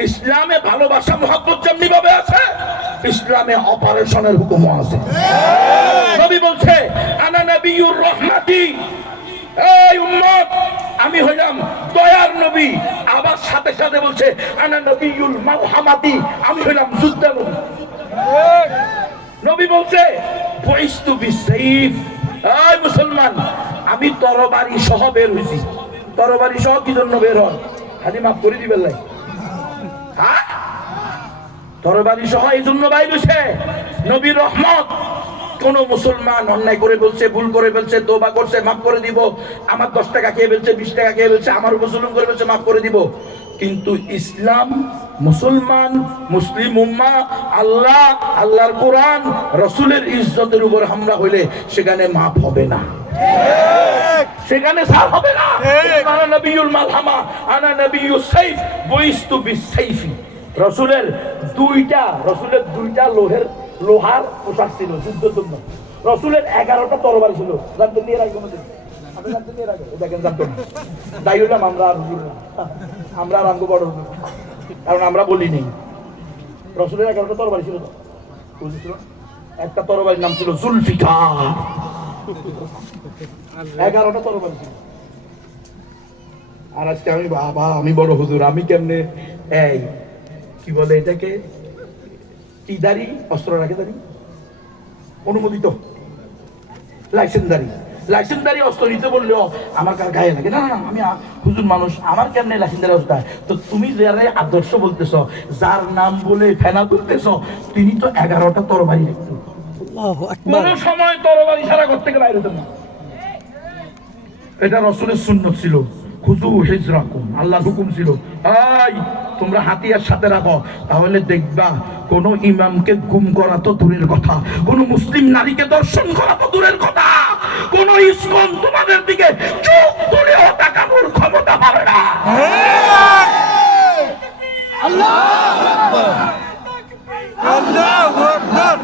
ইসলামে ভালোবাসা মুহাব্বত যেমনি ভাবে আছে, ইসলামে অপারেশনের হুকুম আছে। নবী বলছে, আনা নবিয়ুর রহমাতি, এই উম্মত আমি হইলাম দয়ার নবী। আবার সাথে সাথে বলছে, আনা নবিয়ুল মারহামাতি, আমি হইলাম যুদ্ধের নবী। নবী বলছে, বুইস্তু বিসাইফ, এই মুসলমান আমি তরবারি সহ বের হইছি। তরবারি সহ কি জন্য বের হন? খালি মাফ করে দিবেন লাই। তরবারি সহ এই জন্য বাইর হইছে নবীর রহমত। কোন মুসলমান অন্যায় করে বলছে, ভুল করে ফেলছে, তওবা করছে, মাফ করে দিব। আমার 10 টাকা খেয়ে ফেলছে, 20 টাকা খেয়ে ফেলছে, আমার উপর জুলুম করে ফেলছে, মাফ করে দিব। কিন্তু ইসলাম, মুসলমান, মুসলিম উম্মাহ, আল্লাহ, আল্লাহর কোরআন, রাসূলের ইজ্জতের উপর হামলা হইলে সেখানে মাফ হবে না, সেখানে সার হবে না। আনা নবিয়ুল মালহামা, আনা নবিয়ুস সাইফ, বুইস্তু বিসাইফি। রাসূলের দুইটা লোহার পোশাক ছিল যুদ্ধের জন্য। রাসূলের 11টা তরবারি ছিল, জানতেন এর আগে কোনদিন? দেখেন জানতো না, তাই হইলাম আমরা আর হুজুর না। আমরা আর আঙ্গু বড় হুজুর, কারণ আমরা বলি নেই। রসুলের 11টা তরবারি ছিল তো, বুঝেছিল? একটা তরবারির নাম ছিল জুলফিকার, 11টা তরবারি ছিল। আর আজকে আমি বাবা আমি বড় হুজুর, আমি কেমনে এই কি বলে এটাকে কি দাড়ি অস্ত্র রাখে দাড়ি অনুমোদিত লাইসেন্সদারি অস্ত্র নিতে বললেও আমার কার গায়ে লাগে না। না না আমি হুজুর মানুষ, আমার কেমনে লাইসেন্সদারি অস্ত্র? তো তুমি যারা আদর্শ বলতেছ, যার নাম বলে ফেনা তুলতেছ, তিনি তো 11টা তরবারি রাখতেন। আল্লাহু আকবার। কোন সময় তরবারি ছাড়া করতে গেলে বাইরে হতেন না। এটা রসুলের সুন্নত ছিল। খুজু হিজরাকুম, আল্লাহর হুকুম ছিল, এই তোমরা হাতিয়ার সাথে রাখো। তাহলে দেখবা কোন ইমামকে গুম করা তো দূরের কথা, কোন মুসলিম নারীকে দর্শন করা তো দূরের কথা, কোন ইসকন তোমাদের দিকে চোখ তুলেও তাকানোর ক্ষমতা পাবে না। আল্লাহু আকবার। আল্লাহু আকবার।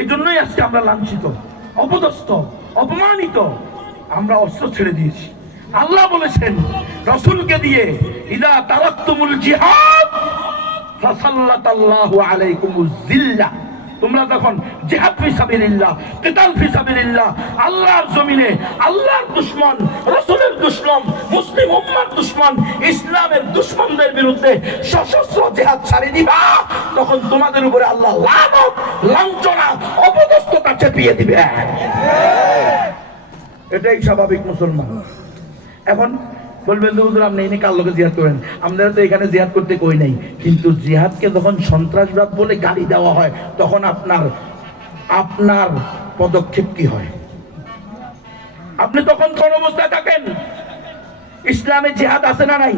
এই জন্যই আজকে আমরা লাঞ্ছিত, অপদস্থ, অপমানিত। আমরা অস্ত্র ছেড়ে দিয়েছি। আল্লাহ বলেছেন রাসূলকে দিয়ে, ইদা তারাকতুমুল জিহাদ ফাসাল্লাতাল্লাহু আলাইকুমুজ জিল্লাহ, তোমরা যখন জিহাদ ফি সাবিলিল্লাহ, কিতাল ফি সাবিলিল্লাহ, আল্লাহর জমিনে আল্লাহর দুশমন, রাসূলের দুশমন, মুসলিম উম্মার দুশমন, ইসলামের দুশমনদের বিরুদ্ধে সশস্ত্র জিহাদ ছাড়িয়ে দিবা, তখন তোমাদের উপরে আল্লাহ লানত, লাঞ্ছনা, অপদস্থতা চেপিয়ে দিবে। এটাই স্বাভাবিক মুসলমান। এখন বলবেন যে হুজুর আপনি এনে কার লোকে জিহাদ করেন, আমরা তো এখানে জিহাদ করতে কই নাই। কিন্তু জিহাদকে যখন সন্ত্রাসবাদ বলে গালি দেওয়া হয়, তখন আপনার পদক্ষেপ কি হয়? আপনি তখন কোন অবস্থায় থাকেন? ইসলামে জিহাদ আছে না নাই?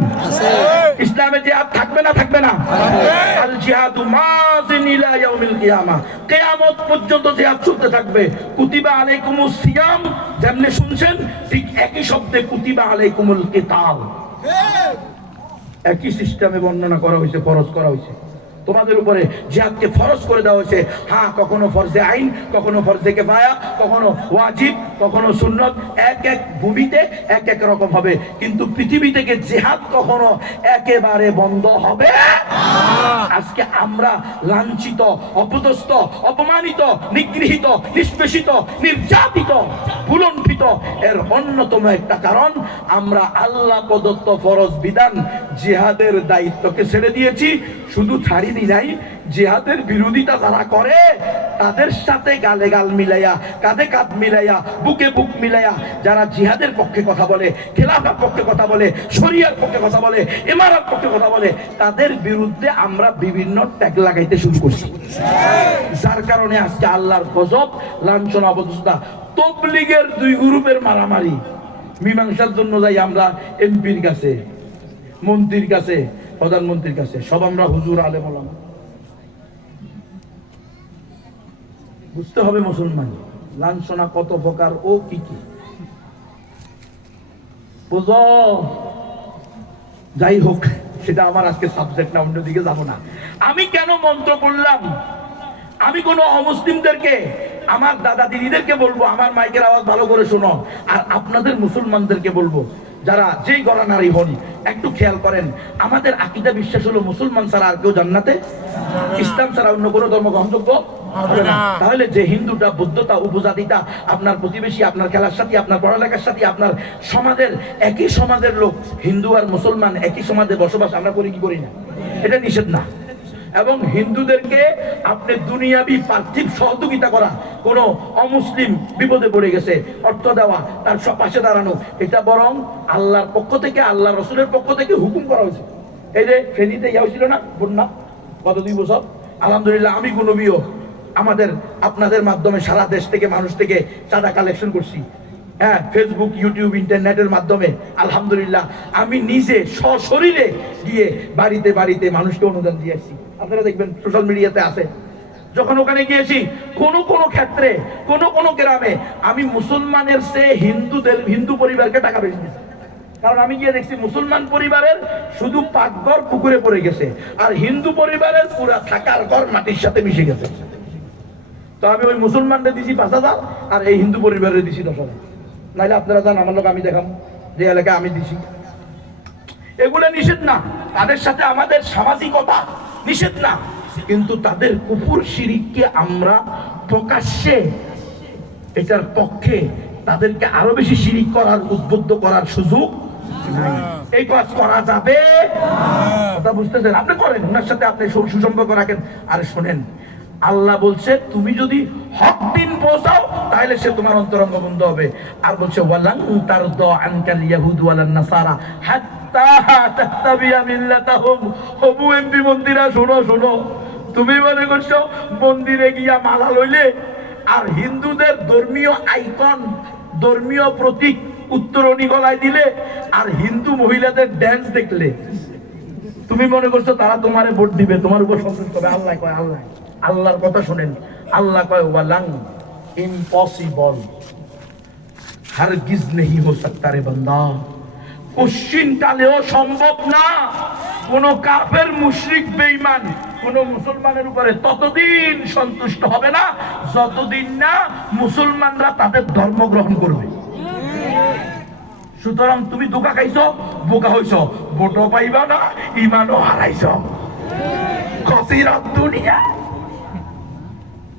ইসলামে জিহাদ থাকবে না থাকবে না? আল জিহাদু মাযিন ইলা ইয়াউমিল কিয়ামা, কিয়ামত পর্যন্ত জিহাদ চলতে থাকবে। কুতিবা আলাইকুমুস সিয়াম, যেমনি শুনছেন ঠিক একই শব্দে কুতিবা আলাইকুমুল কিতাল, একই সিস্টেমে বর্ণনা করা হয়েছে, ফরজ করা হয়েছে। তোমাদের উপরে জিহাদকে ফরজ করে দেওয়া হয়েছে। হ্যাঁ, কখনো ফরজে আইন, কখনো ফরজে কিফায়া, কখনো ওয়াজিব, কখনো সুন্নত, এক এক ভূমিতে এক এক রকম হবে। কিন্তু পৃথিবী থেকে জিহাদ কখনো একেবারে বন্ধ হবে না। আজকে আমরা লাঞ্ছিত, অপদস্থ, অপমানিত, নিগৃহীত, নিষ্পেষিত, নির্যাতিত, ভুলণ্ঠিত। এর অন্যতম একটা কারণ, আমরা আল্লাহ প্রদত্ত ফরজ বিধান জিহাদের দায়িত্বকে ছেড়ে দিয়েছি। শুধু ছাড়িনি নাই, জিহাদের বিরোধিতা যারা করে তাদের সাথে গালে গাল মিলাইয়া, কাঁধে কাঁধ মিলাইয়া, বুকে বুক মিলাইয়া যারা জিহাদের পক্ষে কথা বলে, খেলাফার পক্ষে কথা বলে, শরিয়ার পক্ষে কথা বলে, ইমারত পক্ষে কথা বলে, তাদের বিরুদ্ধে আমরা বিভিন্ন ট্যাগ লাগাইতে শুরু করছি। যার কারণে আজকে আল্লাহর গজব, লাঞ্ছনা, অপদস্থতা। তবলিগের দুই গ্রুপের মারামারি মীমাংসার জন্য যাই আমরা এমপির কাছে, মন্ত্রীর কাছে, প্রধানমন্ত্রীর কাছে, সব আমরা হুজুর আলেম ওলামা। বুঝতে হবে মুসলমান লাঞ্ছনা কত প্রকার ও কি কি বুঝো। যাই হোক, সেটা আমার আজকে সাবজেক্ট না, অন্যদিকে যাব না। আমি কেন মন্ত্র পড়লাম? আমি কোন অমুসলিমদেরকে, আমার দাদা দিদিদেরকে বলবো, আমার মাইকের আওয়াজ ভালো করে শোনো, আর আপনাদের মুসলমানদেরকে বলবো, যারা যেই গড়া নারী হন, একটু খেয়াল করেন। আমাদের আকীদা বিশ্বাস হলো মুসলমান ছাড়া আর কেউ জান্নাতে, ইসলাম ছাড়া অন্য কোনো ধর্ম গ্রহণযোগ্য হবে না। তাহলে যে হিন্দুটা, বৌদ্ধতা, উপজাতিটা, আপনার প্রতিবেশী, আপনার খেলার সাথী, আপনার পড়ালেখার সাথী, আপনার সমাজের, একই সমাজের লোক, হিন্দু আর মুসলমান একই সমাজে বসবাস আমরা করি কি করি না? এটা নিষেধ না। এবং হিন্দুদেরকে আপনি দুনিয়াবি পার্থিব সহযোগিতা করা, কোন অমুসলিম বিপদে পড়ে গেছে, অর্থ দেওয়া, তার সব পাশে দাঁড়ানো, এটা বরং আল্লাহর পক্ষ থেকে, আল্লাহ রসুলের পক্ষ থেকে হুকুম করা হয়েছে। এই যে ফেনীতে ইয়া হয়েছিল না বন্যা, গত 2 বছর, আলহামদুলিল্লাহ আমি নবীও আমাদের আপনাদের মাধ্যমে সারা দেশ থেকে, মানুষ থেকে চাঁদা কালেকশন করছি। হ্যাঁ, ফেসবুক, ইউটিউব, ইন্টারনেটের মাধ্যমে আলহামদুলিল্লাহ আমি নিজে সশরীরে গিয়ে বাড়িতে বাড়িতে মানুষকে অনুদান দিয়ে আসছি। আপনারা দেখবেন সোশ্যাল মিডিয়াতে আছে। যখন ওখানে গিয়েছি, কোন কোন ক্ষেত্রে, কোন কোন গ্রামে আমি মুসলমানের চেয়ে হিন্দু পরিবারকে টাকা বেশি দিচ্ছি। কারণ আমি গিয়ে দেখছি মুসলমান পরিবারের শুধু পাকঘর পুকুরে পড়ে গেছে, আর হিন্দু পরিবারের পুরা থাকার ঘর মাটির সাথে মিশে গেছে। তো আমি ওই মুসলমানদের দিছি 5,000 আর এই হিন্দু পরিবারের দিছি 10,000। নাইলে আপনারা জান আমার লোক আমি দেখাম যে এলাকায় আমি দিছি। এগুলো নিষেধ না, তাদের সাথে আমাদের সামাজিকতা নিষেধ না, কিন্তু তাদের কুফর শিরিককে আমরা প্রকাশ্যে এটার পক্ষে তাদেরকে আরো বেশি শিরিক করার উদ্বুদ্ধ করার সুযোগ নাই। এই কাজ করা যাবে কথা বুঝতেছেন? আপনি করেন, ওনার সাথে আপনি সুসম্পর্ক রাখেন। আরে শোনেন, আল্লাহ বলছে তুমি যদি হক দিন পৌঁছাও তাহলে সে তোমার অন্তরঙ্গ বন্ধু হবে। আর বলছে ওয়ালান তারদা আনকাল ইয়াহুদ ওয়ালান নাসারা হাত্তা তাত্তাবিয়া মিল্লাতাহুম। হবু এমপি মন্দিরা শোনো শোনো, তুমি মনে করছো মন্দিরে গিয়া মালা লইলে আর হিন্দুদের ধর্মীয় আইকন ধর্মীয় প্রতীক উত্তরণী গলায় দিলে আর হিন্দু মহিলাদের ড্যান্স দেখলে তুমি মনে করছো তারা তোমারে ভোট দিবে, তোমার উপর সন্তুষ্ট হবে? আল্লাহ কয়, আল্লাহর কথা শুনেন, আল্লাহ কয় ওয়ালাং ইম্পসিবল হারগিজ নেহি হো সকতা রে বান্দা, কোশ্চিন কালেও সম্ভব না কোন কাফের মুশরিক বেঈমান কোন মুসলমানের উপরে ততদিন সন্তুষ্ট হবে না যতদিন না মুসলমানরা তাদের ধর্ম গ্রহণ করবে। সুতরাং তুমি ধোঁকা খাইছো, বোকা হইছো, ভোটও পাইবা না, ইমানও হারাইছো। খসিরাত দুনিয়া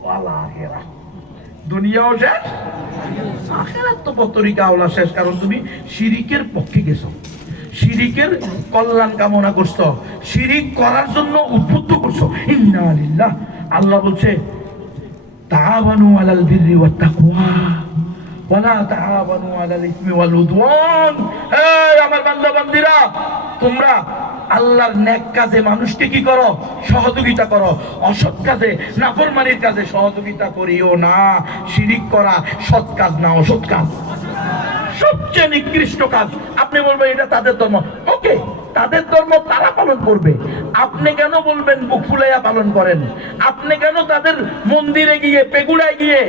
ওয়াল আখিরাহ, দুনিয়াও শেষ, আখিরাত তো পত্রিকা ওলা শেষ। কারণ তুমি শিরিকের পক্ষে গেছো, শিরিকের কল্যাণ কামনা করছো, শিরিক করার জন্য উদ্বুদ্ধ করছো। ইন্না লিল্লাহ। আল্লাহ বলছে তাআওয়ানু আলাল বিররি ওয়াত তাকওয়া ওয়ালা তাআওয়ানু আলাল ইসমি ওয়াল উদওয়ান। হে আমার বান্দা বান্দীরা, তোমরা আল্লাহর নেক কাজে মানুষকে কি করো? সহযোগিতা করো। অসৎ কাজে নাফরমানির কাজে সহযোগিতা করিও না। শিরিক করা সৎ কাজ না, অসৎ কাজ, সবচেয়ে নিকৃষ্ট কাজ। আপনি বলবেন এটা তাদের ধর্ম, ওকে, তাদের ধর্ম তারা পালন করবে, আপনি কেন বলবেন বুক ফুলাইয়া পালন করেন? আপনি কেন তাদের মন্দিরে গিয়ে পেগুড়ায় গিয়ে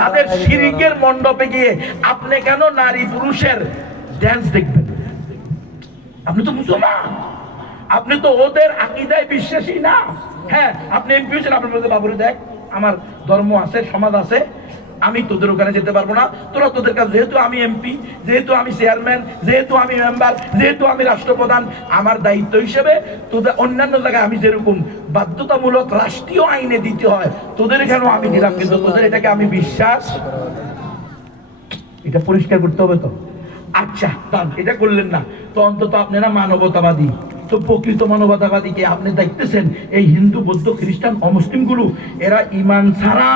তাদের শিরিকের মণ্ডপে গিয়ে আপনি কেন নারী পুরুষের ড্যান্স দেখবেন? আপনি তো মুসলমান, আপনি তো ওদের আকীদায় বিশ্বাসী না। হ্যাঁ, আপনি এমপি হচ্ছেন, আপনার বলতে বাবুরে দেখ আমার ধর্ম আছে, সমাজ আছে, আমি তোদের ওখানে যেতে পারবো না, তোরা তোদের কাছে, যেহেতু আমি এমপি, যেহেতু আমি চেয়ারম্যান, যেহেতু আমি মেম্বার, যেহেতু আমি রাষ্ট্রপ্রধান, আমার দায়িত্ব হিসেবে তোদের অন্যান্য জায়গায় আমি যেরকম বাধ্যতামূলক রাষ্ট্রীয় আইনে দিতে হয় তোদের এখানেও আমি দিলাম, কিন্তু তোদের এটাকে আমি বিশ্বাস, এটা পরিষ্কার করতে হবে তো। আচ্ছা, এটা করলেন না তো অন্তত আপনারা মানবতাবাদী। তো প্রকৃত মানবতাবাদীকে আপনি দেখতেছেন এই হিন্দু বৌদ্ধ খ্রিস্টান অমুসলিম গুলো, এরা ইমান ছাড়া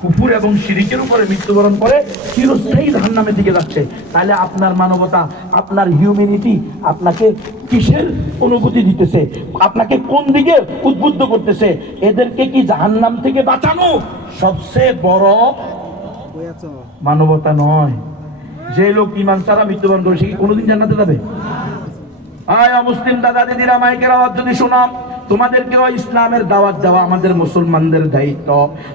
কুফর এবং শিরিকের উপরে মৃত্যুবরণ করে চিরস্থায়ী জাহান্নামের দিকে যাচ্ছে। তাহলে আপনার মানবতা, আপনার হিউম্যানিটি আপনাকে কিসের অনুভূতি দিতেছে? আপনাকে কোন দিকে উদ্বুদ্ধ করতেছে? এদেরকে কি জাহান্নাম থেকে বাঁচানো সবচেয়ে বড় মানবতা নয়? যে লোক ইমান ছাড়া মৃত্যুবরণ করে সে কি কোনোদিন জান্নাতে যাবে? আয় মুসলিম দাদা দিদিরা, মাইকের আওয়াজ যদি শোনাম, তোমাদেরকেও ইসলামের দাওয়াত দেওয়া আমাদের মুসলমানদের দায়িত্ব।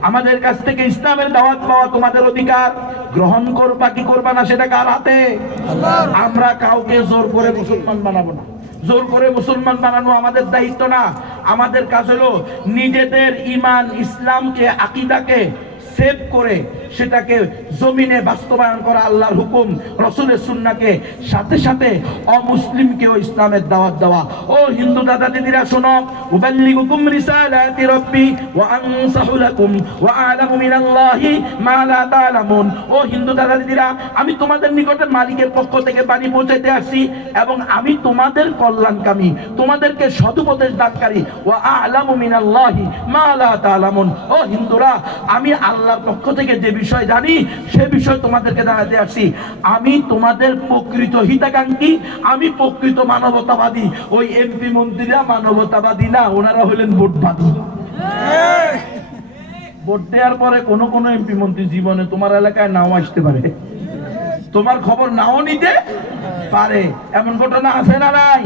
আমাদের কাছ থেকে ইসলামের দাওয়াত পাওয়া তোমাদের অধিকার। গ্রহণ করবা কি করবা না সেটা কার হাতে? আমরা কাউকে জোর করে মুসলমান বানাবো না, জোর করে মুসলমান বানানো আমাদের দায়িত্ব না। আমাদের কাজ হলো নিজেদের ইমান ইসলামকে আকীদাকে সেভ করে সেটাকে জমিনে বাস্তবায়ন করা, আল্লাহর হুকুম রাসূলের সুন্নাহকে, সাথে সাথে অমুসলিমকেও ইসলামের দাওয়াত দেওয়া। ও হিন্দু দাদা দিদিরা শোনো, উবাল্লিগুকুম রিসালাতি রাব্বি ওয়া আনসাহু লাকুম ওয়া আ'লামু মিনাল্লাহি মা লা তা'লামুন। ও হিন্দু দাদা দিদিরা, আমি তোমাদের নিকটে মালিকের পক্ষ থেকে বাণী পৌঁছাতে আসছি এবং আমি তোমাদের কল্যাণকামী, তোমাদেরকে সদুপদেশ দানকারী। ওয়া আ'লামু মিনাল্লাহি মা লা তা'লামুন। ও হিন্দুরা, আমি আল্লাহর পক্ষ থেকে যে বিষয় জানি সে বিষয় তোমাদেরকে জানাতে আসছি। আমি তোমাদের প্রকৃত হিতাকাঙ্ক্ষী, আমি প্রকৃত মানবতাবাদী। ওই এমপি মন্ত্রীরা মানবতাবাদী না, ওনারা হলেন ভোটবাদী। ভোট দেওয়ার পরে কোনো কোনো এমপি মন্ত্রী জীবনে তোমার এলাকায় নাও আসতে পারে, তোমার খবর নাও নিতে পারে, এমন ঘটনা আছে না নাই?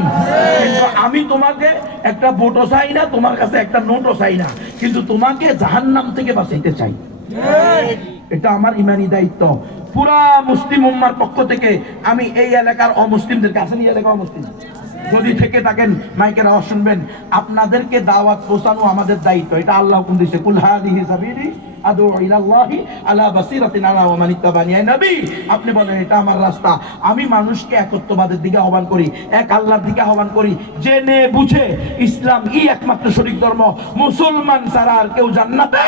কিন্তু আমি তোমাকে একটা ভোটও চাই না, তোমার কাছে একটা নোটও চাই না, কিন্তু তোমাকে জাহান্নাম থেকে বাঁচাইতে চাই। এটা আমার ইমানি দায়িত্ব। পুরা মুসলিম উম্মার পক্ষ থেকে আমি এই এলাকার অমুসলিমদেরকে, আসেন এই এলাকা অমুসলিম যদি থেকে থাকেন মাইকের আওয়াজ শুনবেন, আপনাদেরকে দাওয়াত পৌঁছানো আমাদের দায়িত্ব। এটা আল্লাহ হুকুম দিয়েছে, কুল হাদিহি সাবিলি আদউ ইলাল্লাহি আলা বাসিরাতিন আনা ওয়া মান ইত্তাবানি। হে নবী, আপনি বলেন এটা আমার রাস্তা। আমি মানুষকে একত্ববাদের দিকে আহ্বান করি, এক আল্লাহর দিকে আহ্বান করি, জেনে বুঝে। ইসলাম একমাত্র সঠিক ধর্ম, মুসলমান ছাড়া আর কেউ জান্নাতে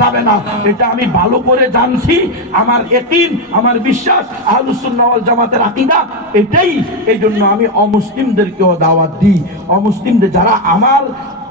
যাবে না। এটা আমি ভালো করে জানছি, আমার ইয়াকিন, আমার বিশ্বাস, আহলুস সুন্নাহ ওয়াল জামাতের আকীদা এটাই। এই জন্য আমি অমুসলিমদেরকেও দাওয়াত দিই। অমুসলিমদের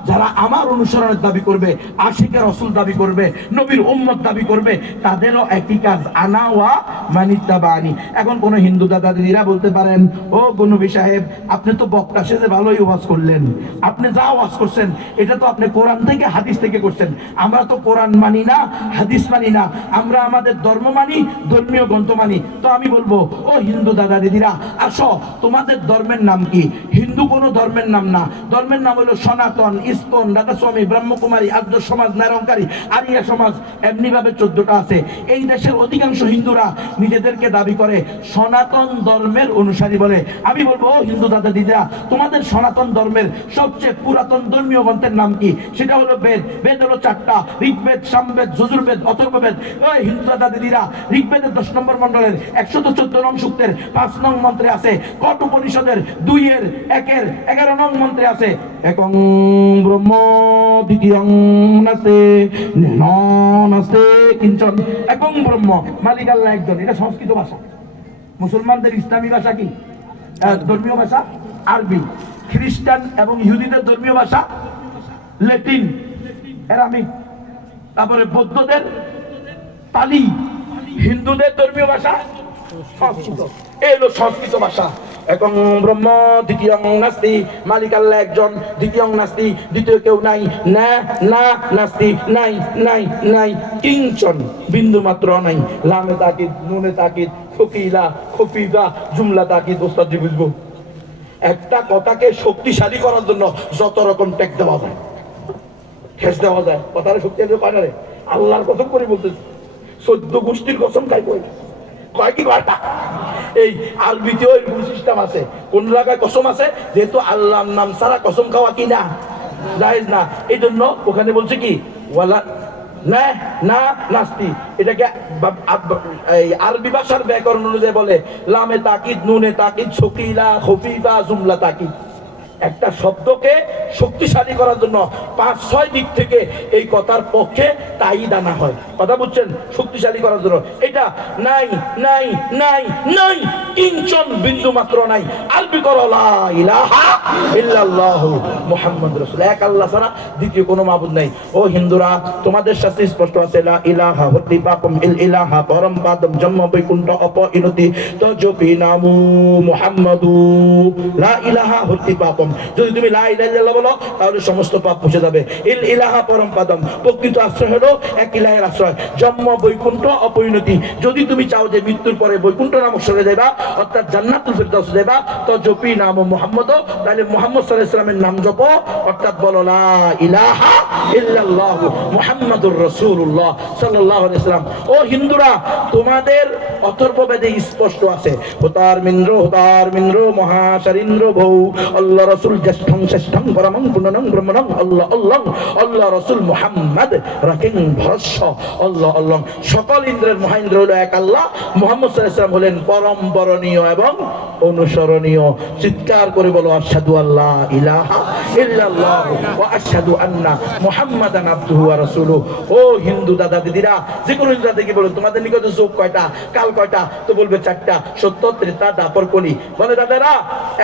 যারা আমার অনুসরণের দাবি করবে, আশিকে রাসূল দাবি করবে, নবীর উম্মত দাবি করবে, তাদেরও একই কাজ, আনা ওয়া মানিত্তাবানি। এখন কোন হিন্দু দাদা দিদিরা বলতে পারেন, ও গনবী সাহেব, আপনি তো বক্তা সেজে ভালোই ওয়াজ করলেন, আপনি যা ওয়াজ করছেন এটা তো আপনি কোরআন থেকে হাদিস থেকে করছেন। আমরা তো কোরআন মানি না, হাদিস মানি না, আমরা আমাদের ধর্ম মানি, ধর্মীয় গ্রন্থ মানি। তো আমি বলবো, ও হিন্দু দাদা দিদিরা, আসো, তোমাদের ধর্মের নাম কি? হিন্দু কোনো ধর্মের নাম না, ধর্মের নাম হলো সনাতন, ইসকন, রাধাস্বামী, ব্রহ্মকুমারী, আর্য সমাজ, নারায়ণকারী, আরিয়া সমাজ, এমনি ভাবে 14টা আছে। এই দেশের অধিকাংশ হিন্দুরা নিজেদেরকে দাবি করে সনাতন ধর্মের অনুসারী বলে। আমি বলবো, ও হিন্দু দাদা দিদিরা, তোমাদের সনাতন ধর্মের সবচেয়ে পুরাতন ধর্মীয় গ্রন্থের নাম কি? সেটা হলো বেদ। বেদ হলো 4টা, ঋগ্বেদ, সামবেদ, যজুর্বেদ, অথর্ববেদ। ওই হিন্দু দাদা দিদিরা, ঋগ্বেদের 10 নম্বর মন্ডলের 114 নং সূক্তের 5 নং মন্ত্রে আছে, কট উপনিষদের 2-এর 1-এর 11 নং মন্ত্রে আছে, একং ব্রহ্ম দ্বিতীয়ং নাস্তি নাস্তি কিঞ্চন। একং ব্রহ্ম, মালিক আল্লাহ একজন। এটা সংস্কৃত ভাষা। মুসলমানদের ইসলামী ভাষা কি? ধর্মীয় ভাষা আরবি। খ্রিস্টান এবং ইহুদিদের ধর্মীয় ভাষা ল্যাটিন, অ্যারামিক। তারপরে বৌদ্ধদের পালি। হিন্দুদের ধর্মীয় ভাষা সংস্কৃত। এই হলো সংস্কৃত ভাষা। একং ব্রহ্ম দ্বিতীয়ং নাস্তি, মালিক আল্লাহ একজন, দ্বিতীয়ং নাস্তি, দ্বিতীয় কেউ নাই, না না নাস্তি, নাই নাই নাই, কিঞ্চন, বিন্দু মাত্র নাই। লামে তাকিদ, নুনে তাকিদ, ফকিলা, খফিফা, জুমলা তাকিদ। ওস্তাদজি বুঝবো, একটা কথাকে শক্তিশালী করার জন্য যত রকম টেক দেওয়া যায়, ঠেস দেওয়া যায়, কথাটা শক্তিশালী হয় না রে। আল্লাহর কসম করে বলতেছি, 14 গোষ্ঠীর কসম খাই কই কয় কি কয়টা। এই আরবিতেও এরকম সিস্টেম আছে, কোন জায়গায় কসম আছে, যেহেতু আল্লাহর নাম ছাড়া কসম খাওয়া কি না জায়েজ না। এই জন্য ওখানে বলছে কি, ওয়ালা না না নাস্তি। এটাকে আরবি ভাষার ব্যাকরণ অনুযায়ী বলে লামে তাকিদ, নুনে তাকিদ, শকিলা, খফিফা, জুমলা তাকিদ। একটা শব্দকে শক্তিশালী করার জন্য 5-6 দিক থেকে এই কথার পক্ষে তাইদ আনা হয়। কথা বুঝছেন? শক্তিশালী করার জন্য। এটা নাই নাই নাই নাই, কিঞ্চন, বিন্দু মাত্র নাই। আরবি করো লা ইলাহা ইল্লাল্লাহু মুহাম্মাদুর রাসূলুল্লাহ, এক আল্লাহ ছাড়া দ্বিতীয় কোনো মাবুদ নাই। ও হিন্দুরা, তোমাদের শাস্তি স্পষ্ট আছে, লা ইলাহা হতি পাপম ইল ইলাহা পরম পাদম জন্ম বৈকুণ্ঠ অপইনতি তজপি নামু মুহাম্মাদু। লা ইলাহা হতি পাপম, যদি তুমি লা ইলাহা ইল্লাল্লাহ বলো তাহলে সমস্ত পাপ মুছে যাবে। ইল ইলাহা পরম পাদম, প্রকৃত আশ্রয় হলো এক ইলাহের আশ্রয়। জন্ম বৈকুণ্ঠ অপরিণতি, যদি তুমি চাও যে মৃত্যুর পরে বৈকুণ্ঠ নামক স্বর্গে যাবা, অর্থাৎ জান্নাতুল ফিরদাউস যাবা, তো জপি নাম মুহাম্মদ, তাহলে মুহাম্মদ সাল্লাল্লাহু আলাইহি ওয়াসাল্লামের নাম জপো, অর্থাৎ বলো লা ইলাহা ইল্লাল্লাহ মুহাম্মাদুর রাসূলুল্লাহ সাল্লাল্লাহু আলাইহি ওয়াসাল্লাম। ও হিন্দুরা, তোমাদের অথর্ববেদে স্পষ্ট আছে, হোতার মিন্দ্র মহাশারিন্দ্র ভৌ, আল্লাহ রাসূল জ্যেষ্ঠং শ্রেষ্ঠং পরমং পুণ্যং ব্রহ্মণং, আল্লাহ আল্লাহ, আল্লাহ রাসূল মুহাম্মদ রাকিং ভরস্য, আল্লাহ আল্লাহ। সকল ইন্দ্রের মহেন্দ্র হলো এক আল্লাহ, মুহাম্মদ সাল্লাল্লাহু আলাইহি ওয়াসাল্লাম হলেন পরম বরণীয় এবং অনুসরণীয়। চিৎকার করে বলো, আশহাদু আল্লা ইলাহা ইল্লাল্লাহ ওয়া আশহাদু আন্না মুহাম্মাদান আবদুহু ওয়া রাসূলুহু। ও হিন্দু দাদা দিদিরা, যে কোনো হিন্দু দাদাকে বলো তোমাদের নিকটে যোগ কয়টা, কাল কয়টা? তো বলবে 4টা, সত্য, ত্রেতা, দ্বাপর, কলি। বলে দাদারা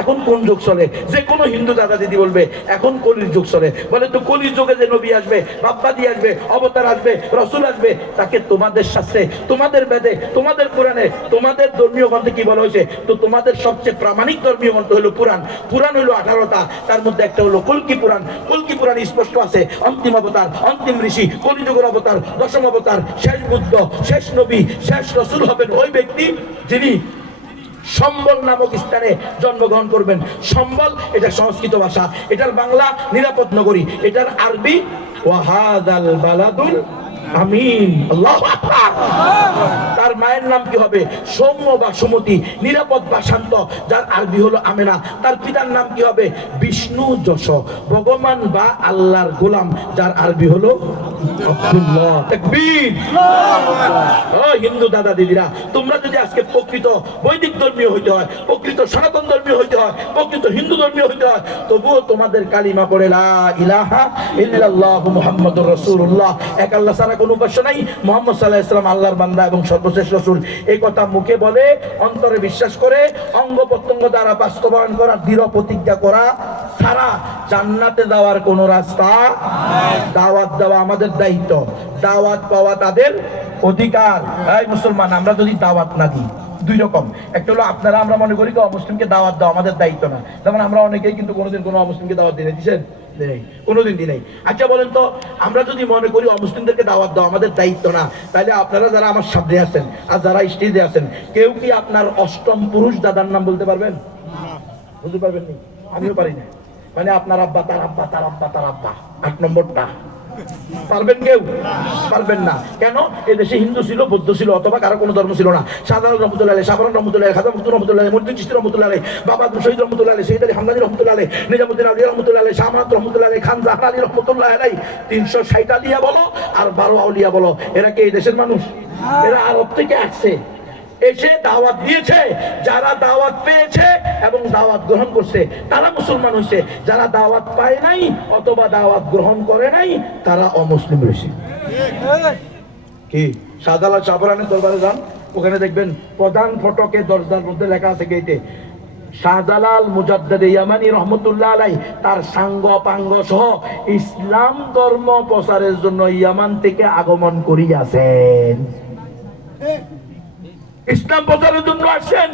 এখন কোন যুগ চলে? যে কোনো হিন্দু দাদা দিদি বলবে এখন কলির যুগ চলে। বলে তো কলির যুগে যে নবী আসবে, বাপ্পাদি আসবে, অবতার আসবে, রসুল আসবে, তাকে তোমাদের শাস্ত্রে, তোমাদের বেদে, তোমাদের পুরাণে, তোমাদের ধর্মীয় গ্রন্থে কি বলা হয়েছে? তো তোমাদের সবচেয়ে প্রামাণিক ধর্মীয় গ্রন্থ হলো পুরাণ। পুরাণ হলো 18টা, তার মধ্যে একটা হলো কল্কি পুরাণ। কল্কি পুরাণে স্পষ্ট আছে অন্তিম অবতার, অন্তিম ঋষি, কলিযুগের অবতার, দশম অবতার, শেষ বুদ্ধ, শেষ নবী, শেষ রসুল হবেন ওই ব্যক্তি যিনি সম্বল নামক স্থানে জন্মগ্রহণ করবেন। সম্বল এটা সংস্কৃত ভাষা, এটার বাংলা নিরাপদ নগরী, এটার আরবি ওয়াহাদাল বালাদুল আমিন। আল্লাহু আকবার। তার মায়ের নাম কি হবে? সৌম্য বা সুমতি, নিরাপদ বা শান্ত, যার আরবি হলো আমেনা। তার পিতার নাম কি হবে? বিষ্ণু যশ, ভগবান বা আল্লাহর গোলাম, যার আরবি হলো আব্দুল্লাহ। তাকবীর। ও হিন্দু দাদা দিদিরা, তোমরা যদি আজকে প্রকৃত বৈদিক ধর্মীয় হইতে হয়, প্রকৃত সনাতন ধর্মীয় হইতে হয়, প্রকৃত হিন্দু ধর্মীয় হইতে হয়, তবুও তোমাদের কালিমা পড়ে লা ইলাহা ইল্লাল্লাহু মুহাম্মাদুর রাসূলুল্লাহ, এক আল্লাহ ছাড়া কোনো উপাস্য নাই, মুহাম্মদ সাল্লাল্লাহু আলাইহি ওয়াসাল্লাম আল্লাহর বান্দা এবং সর্বশেষ রাসূল। এই কথা মুখে বলে, অন্তরে বিশ্বাস করে, অঙ্গ প্রত্যঙ্গ দ্বারা বাস্তবায়ন করা, দৃঢ় প্রতিজ্ঞা করা ছাড়া জান্নাতে যাওয়ার কোনো রাস্তা নাই। দাওয়াত দেওয়া আমাদের দায়িত্ব, দাওয়াত পাওয়া তাদের অধিকার। এই মুসলমান, আমরা যদি দাওয়াত না দিই, দুই রকম। একটা হলো আপনারা, আমরা মনে করি কি অমুসলিমকে দাওয়াত দেওয়া আমাদের দায়িত্ব না। যেমন আমরা অনেকেই কিন্তু কোনোদিন কোনো অমুসলিমকে দাওয়াত দিয়ে দিয়েছেন নেই, কোনোদিন দিই নাই। আচ্ছা বলেন তো, আমরা যদি মনে করি অমুসলিমদেরকে দাওয়াত দেওয়া আমাদের দায়িত্ব না, তাহলে আপনারা যারা আমার সামনে আছেন আর যারা স্টেজে আছেন, কেউ কি আপনার অষ্টম পুরুষ দাদার নাম বলতে পারবেন? বলতে পারবেন নি? আমিও পারি না। মানে আপনার আব্বা, তার আব্বা, তার আব্বা, তার আব্বা, 8 নম্বরটা পারবেন? কেউ পারবেন না। কেন? এদেশে হিন্দু ছিল, বৌদ্ধ ছিল, অথবা কারো কোনো ধর্ম ছিল না। শাহজালাল রহমতুল্লাহ আলাইহি, শাহবান রহমতুল্লাহ আলাইহি, খাজা মুফতি রহমতুল্লাহ আলাইহি, মুহিউদ্দিন চিশতি রহমতুল্লাহ আলাইহি, বাবা আব্দুল শহীদ রহমতুল্লাহ আলাইহি, সৈয়দ আলী হামদানি রহমতুল্লাহ আলাইহি, নিজামুদ্দিন আউলিয়া রহমতুল্লাহ আলাইহি, শাহ আমানত রহমতুল্লাহ আলাইহি, খান জাহান আলী রহমতুল্লাহ আলাইহি, 360 আলিয়া বলো আর 12 আউলিয়া বলো, এরা কি এই দেশের মানুষ? এরা আরব থেকে আসছে, এসে দাওয়াত দিয়েছে। যারা দাওয়াত পেয়েছে এবং দাওয়াত গ্রহণ করছে তারা মুসলমান হয়েছে, যারা দাওয়াত পায় নাই অথবা দাওয়াত গ্রহণ করে নাই তারা অমুসলিম হয়েছে। কি শাহজালাল শাহবানের দরবারে যান, ওখানে দেখবেন প্রধান ফটকে দরজার মধ্যে লেখা আছে গেটে, শাহজালাল মুজাদ্দিদ ইয়ামানি রহমতুল্লাহ আলাইহি তার সাঙ্গ পাঙ্গ সহ ইসলাম ধর্ম প্রচারের জন্য ইয়ামান থেকে আগমন করিয়াছেন। ইসলাম প্রচারের জন্য আসেন।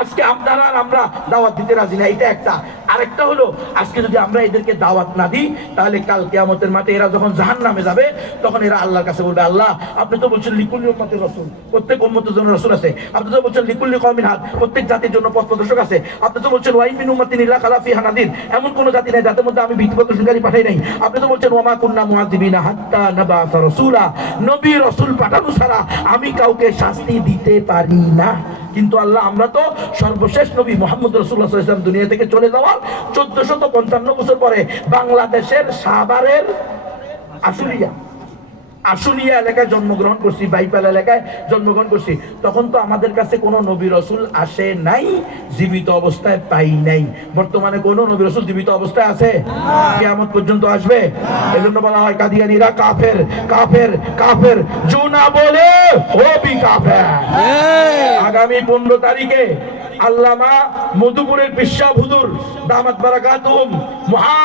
আজকে আপনারা আর আমরা দাওয়াত দিতে রাজি না, এটা একটা। আরেকটা হলো, আজকে যদি আমরা এদেরকে দাওয়াত না দিই, তাহলে কাল কিয়ামতের মাঠে এরা যখন জাহান্নামে যাবে, তখন এরা আল্লাহর কাছে বলবে, আল্লাহ আপনি তো বলছেন লিকুল্লি উম্মতির রাসূল, প্রত্যেক উম্মতের জন্য রাসূল আছে। আপনি তো বলছেন লিকুল্লি কওমিন হাদ, প্রত্যেক জাতির জন্য পথ প্রদর্শক আছে। আপনি তো বলছেন ওয়াইন মিন উম্মাতিন ইল্লা খালা ফিহা নাদির, এমন কোন জাতি নাই যাদের মধ্যে আমি ভীতি প্রদর্শনকারী পাঠাই নাই। আপনি তো বলছেন ওয়ামা কুন্না মুআযিবিনা হাত্তা নাবাসা রাসূলা, নবী রাসূল পাঠানো ছাড়া আমি কাউকে শাস্তি দিতে পারি না। কিন্তু আল্লাহ, আমরা তো সর্বশেষ নবী মুহাম্মদ রাসূলুল্লাহ সাল্লাল্লাহু আলাইহি ওয়াসাল্লাম দুনিয়া থেকে চলে যাওয়ার 1455 বছর পরে বাংলাদেশের সাভারের আশুলিয়া এলাকায় জন্মগ্রহণ করছি, বাইপাল এলাকায় জন্মগ্রহণ করছি। তখন তো আমাদের কাছে কোনো নবী রাসূল আসে নাই, জীবিত অবস্থায় পাই নাই। বর্তমানে কোনো নবী রাসূল জীবিত অবস্থায় আছে? কিয়ামত পর্যন্ত আসবে। এজন্য বলা হয় কাদিয়ানীরা কাফের, কাফের, কাফের, জুনা বলে হবি কাফের। আগামী 15 তারিখে আল্লামা মধুপুরের বিশ্বাস হুজুর দামাত বারাকাতুহুম মহা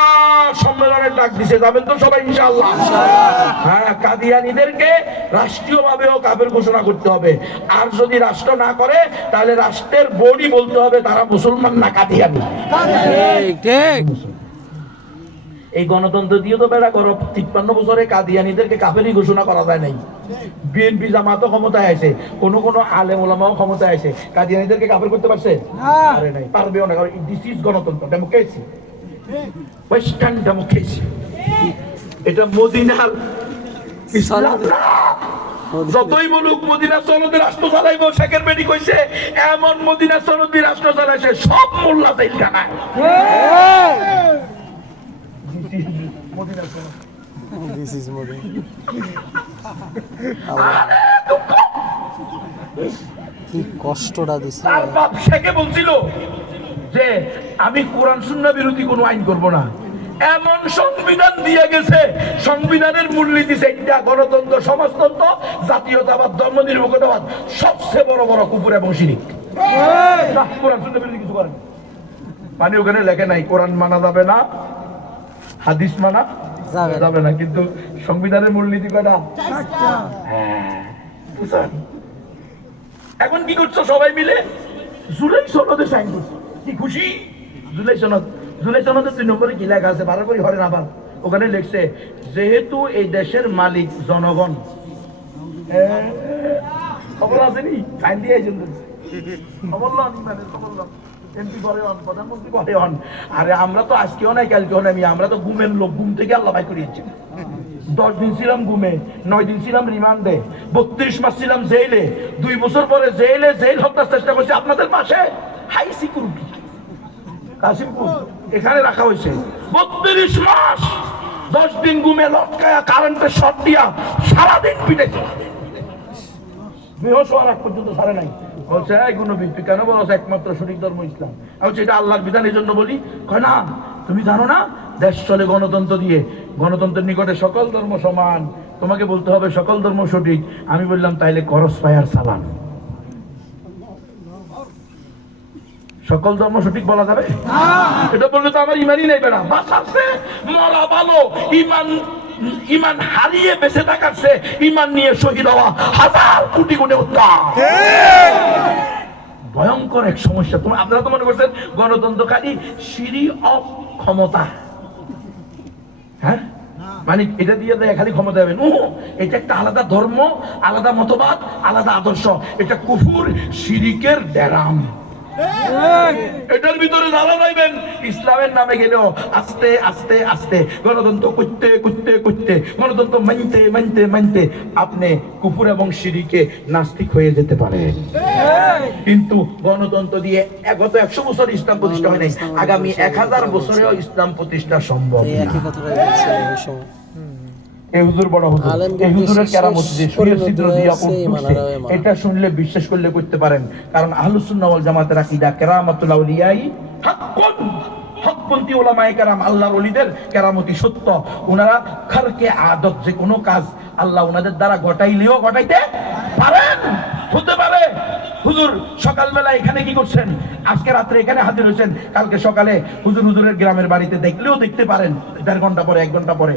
সম্মেলনের ডাক দিছে, যাবেন তো সবাই ইনশাআল্লাহ? হ্যাঁ, কাদিয়ানীদেরকে রাষ্ট্রীয়ভাবেও কাফের ঘোষণা করতে হবে। আর যদি রাষ্ট্র না করে, তাহলে রাষ্ট্রের বডি বলতে হবে তারা মুসলমান না কাদিয়ানী। এই গণতন্ত্র দিয়ে তো বেড়া করো, 53 বছরে কাদিয়ানীদেরকে কাফেরই ঘোষণা করা যায় নাই। বিএনপি জামাতও ক্ষমতায় আছে, কোন কোন আলেম ওলামাও ক্ষমতায় আছে, কাদিয়ানীদেরকে কাফের করতে পারছে? আরে নাই, পারবেও না। কারণ দিস ইজ গণতন্ত্র, ডেমোক্রেসি, ওয়েস্টার্ন ডেমোক্রেসি। এটা মদিনার ইসলাম না। যতই বলুক মদিনা সনদে রাষ্ট্র চালাইবো, শেখের বেটি কইছে এমন মদিনা সনদে রাষ্ট্র চালাইছে সব মোল্লা জেলখানায়। কি কষ্টটা দিছে। তার বাপ শেখে বলছিল যে আমি কোরআন সুন্নাহ বিরোধী কোনো আইন করব না। এমন সংবিধান দিয়ে গেছে, সংবিধানের মূলনীতি সেটা গণতন্ত্র, সমাজতন্ত্র, জাতীয়তাবাদ, ধর্মনিরপেক্ষতাবাদ, সবচেয়ে বড় বড় কুফর এবং শিরিক। কোরআন সুন্নাহ বিরোধী কিছু করেন মানে ওখানে লেখে নাই কোরআন মানা যাবে না, হাদিস মানা যাবে না, কিন্তু সংবিধানের মূলনীতি কয়টা? এখন কি করছো সবাই মিলে? জুলাই সনদে সাইন করছো, কি খুশি? জুলাই সনদ, জুলাই সনদের 2 নম্বরে কি লেখা আছে? বারবার করে হরেন আবার ওখানে লিখছে, যেহেতু এই দেশের মালিক জনগণ। খবর আসেনি? সাইন দিয়ে খবর লন, এমপি পরে হন, প্রধানমন্ত্রী পরে হন। আরে আমরা তো আজকেও নাই, কালকেও নাই, আমরা তো ঘুমের লোক, ঘুম থেকে আল্লাহ বাই করিয়েছি। 10 দিন ছিলাম ঘুমে, 9 দিন ছিলাম রিমান্ডে, 32 মাস ছিলাম জেলে, 2 বছর পরে জেল হত্যার চেষ্টা করছি আপনাদের পাশে। হাই সিকিউরিটি কাশিমপুর এখানে রাখা হয়েছে 32 মাস, 10 দিন ঘুমে লটকায়া কারেন্টের শর্ট দিয়া সারাদিন পিটেছে, বেহোশ হওয়ার আগ পর্যন্ত ছাড়ে নাই। বলছে এইগুলো বিপি কেন বলছে একমাত্র সঠিক ধর্ম ইসলাম। আমি বলছি এটা আল্লাহর বিধান, এই জন্য বলি। কয় না তুমি জানো না দেশ চলে গণতন্ত্র দিয়ে, গণতন্ত্রের নিকটে সকল ধর্ম সমান, তোমাকে বলতে হবে সকল ধর্ম সঠিক। আমি বললাম তাইলে করস ফায়ার সালাম, সকল ধর্ম সঠিক বলা যাবে? এটা বললে তো আমার ইমানই নেই বেড়া, বাঁচাচ্ছে মরা ভালো, ইমান হারিয়ে বেঁচে থাকাচ্ছে ইমান নিয়ে শহীদ হওয়া হাজার কোটি গুণে উত্তম। ভয়ঙ্কর এক সমস্যা। আপনারা তো মনে করছেন গণতন্ত্রকারী সিঁড়ি অফ ক্ষমতা, হ্যাঁ মানে এটা দিয়ে খালি ক্ষমতা যাবেন, এটা একটা আলাদা ধর্ম, আলাদা মতবাদ, আলাদা আদর্শ, এটা কুফুর শিরিকের ডেরাম। এটার ভিতরে যারা যাইবেন ইসলামের নামে গেলেও আস্তে আস্তে আস্তে গণতন্ত্র করতে করতে করতে, গণতন্ত্র মানতে মানতে মানতে আপনি কুফর এবং শিরিকে নাস্তিক হয়ে যেতে পারেন। কিন্তু গণতন্ত্র দিয়ে গত 100 বছর ইসলাম প্রতিষ্ঠা হয় নাই, আগামী 1000 বছরেও ইসলাম প্রতিষ্ঠা সম্ভব না। এই হুজুর বড় হুজুর, এই হুজুরের কেরামত যে শরীর ছিদ্র দিয়া উঠছে, এটা শুনলে বিশ্বাস করলে করতে পারেন। কারণ আহলুস সুন্নাহ ওয়াল জামাতের আকীদা কেরামাতুল আউলিয়াই হাক্কুন, হকপন্থী উলামায়ে কেরাম আল্লাহর ওলিদের কেরামতি সত্য। ওনারা খারকে আদত, যে কোনো কাজ আল্লাহ ওনাদের দ্বারা ঘটাইলেও ঘটাইতে পারেন, হতে পারে। হুজুর সকালবেলা এখানে কি করছেন, আজকে রাত্রে এখানে হাজির হয়েছেন, কালকে সকালে হুজুরের গ্রামের বাড়িতে দেখলেও দেখতে পারেন, 1.5 ঘন্টা পরে 1 ঘন্টা পরে।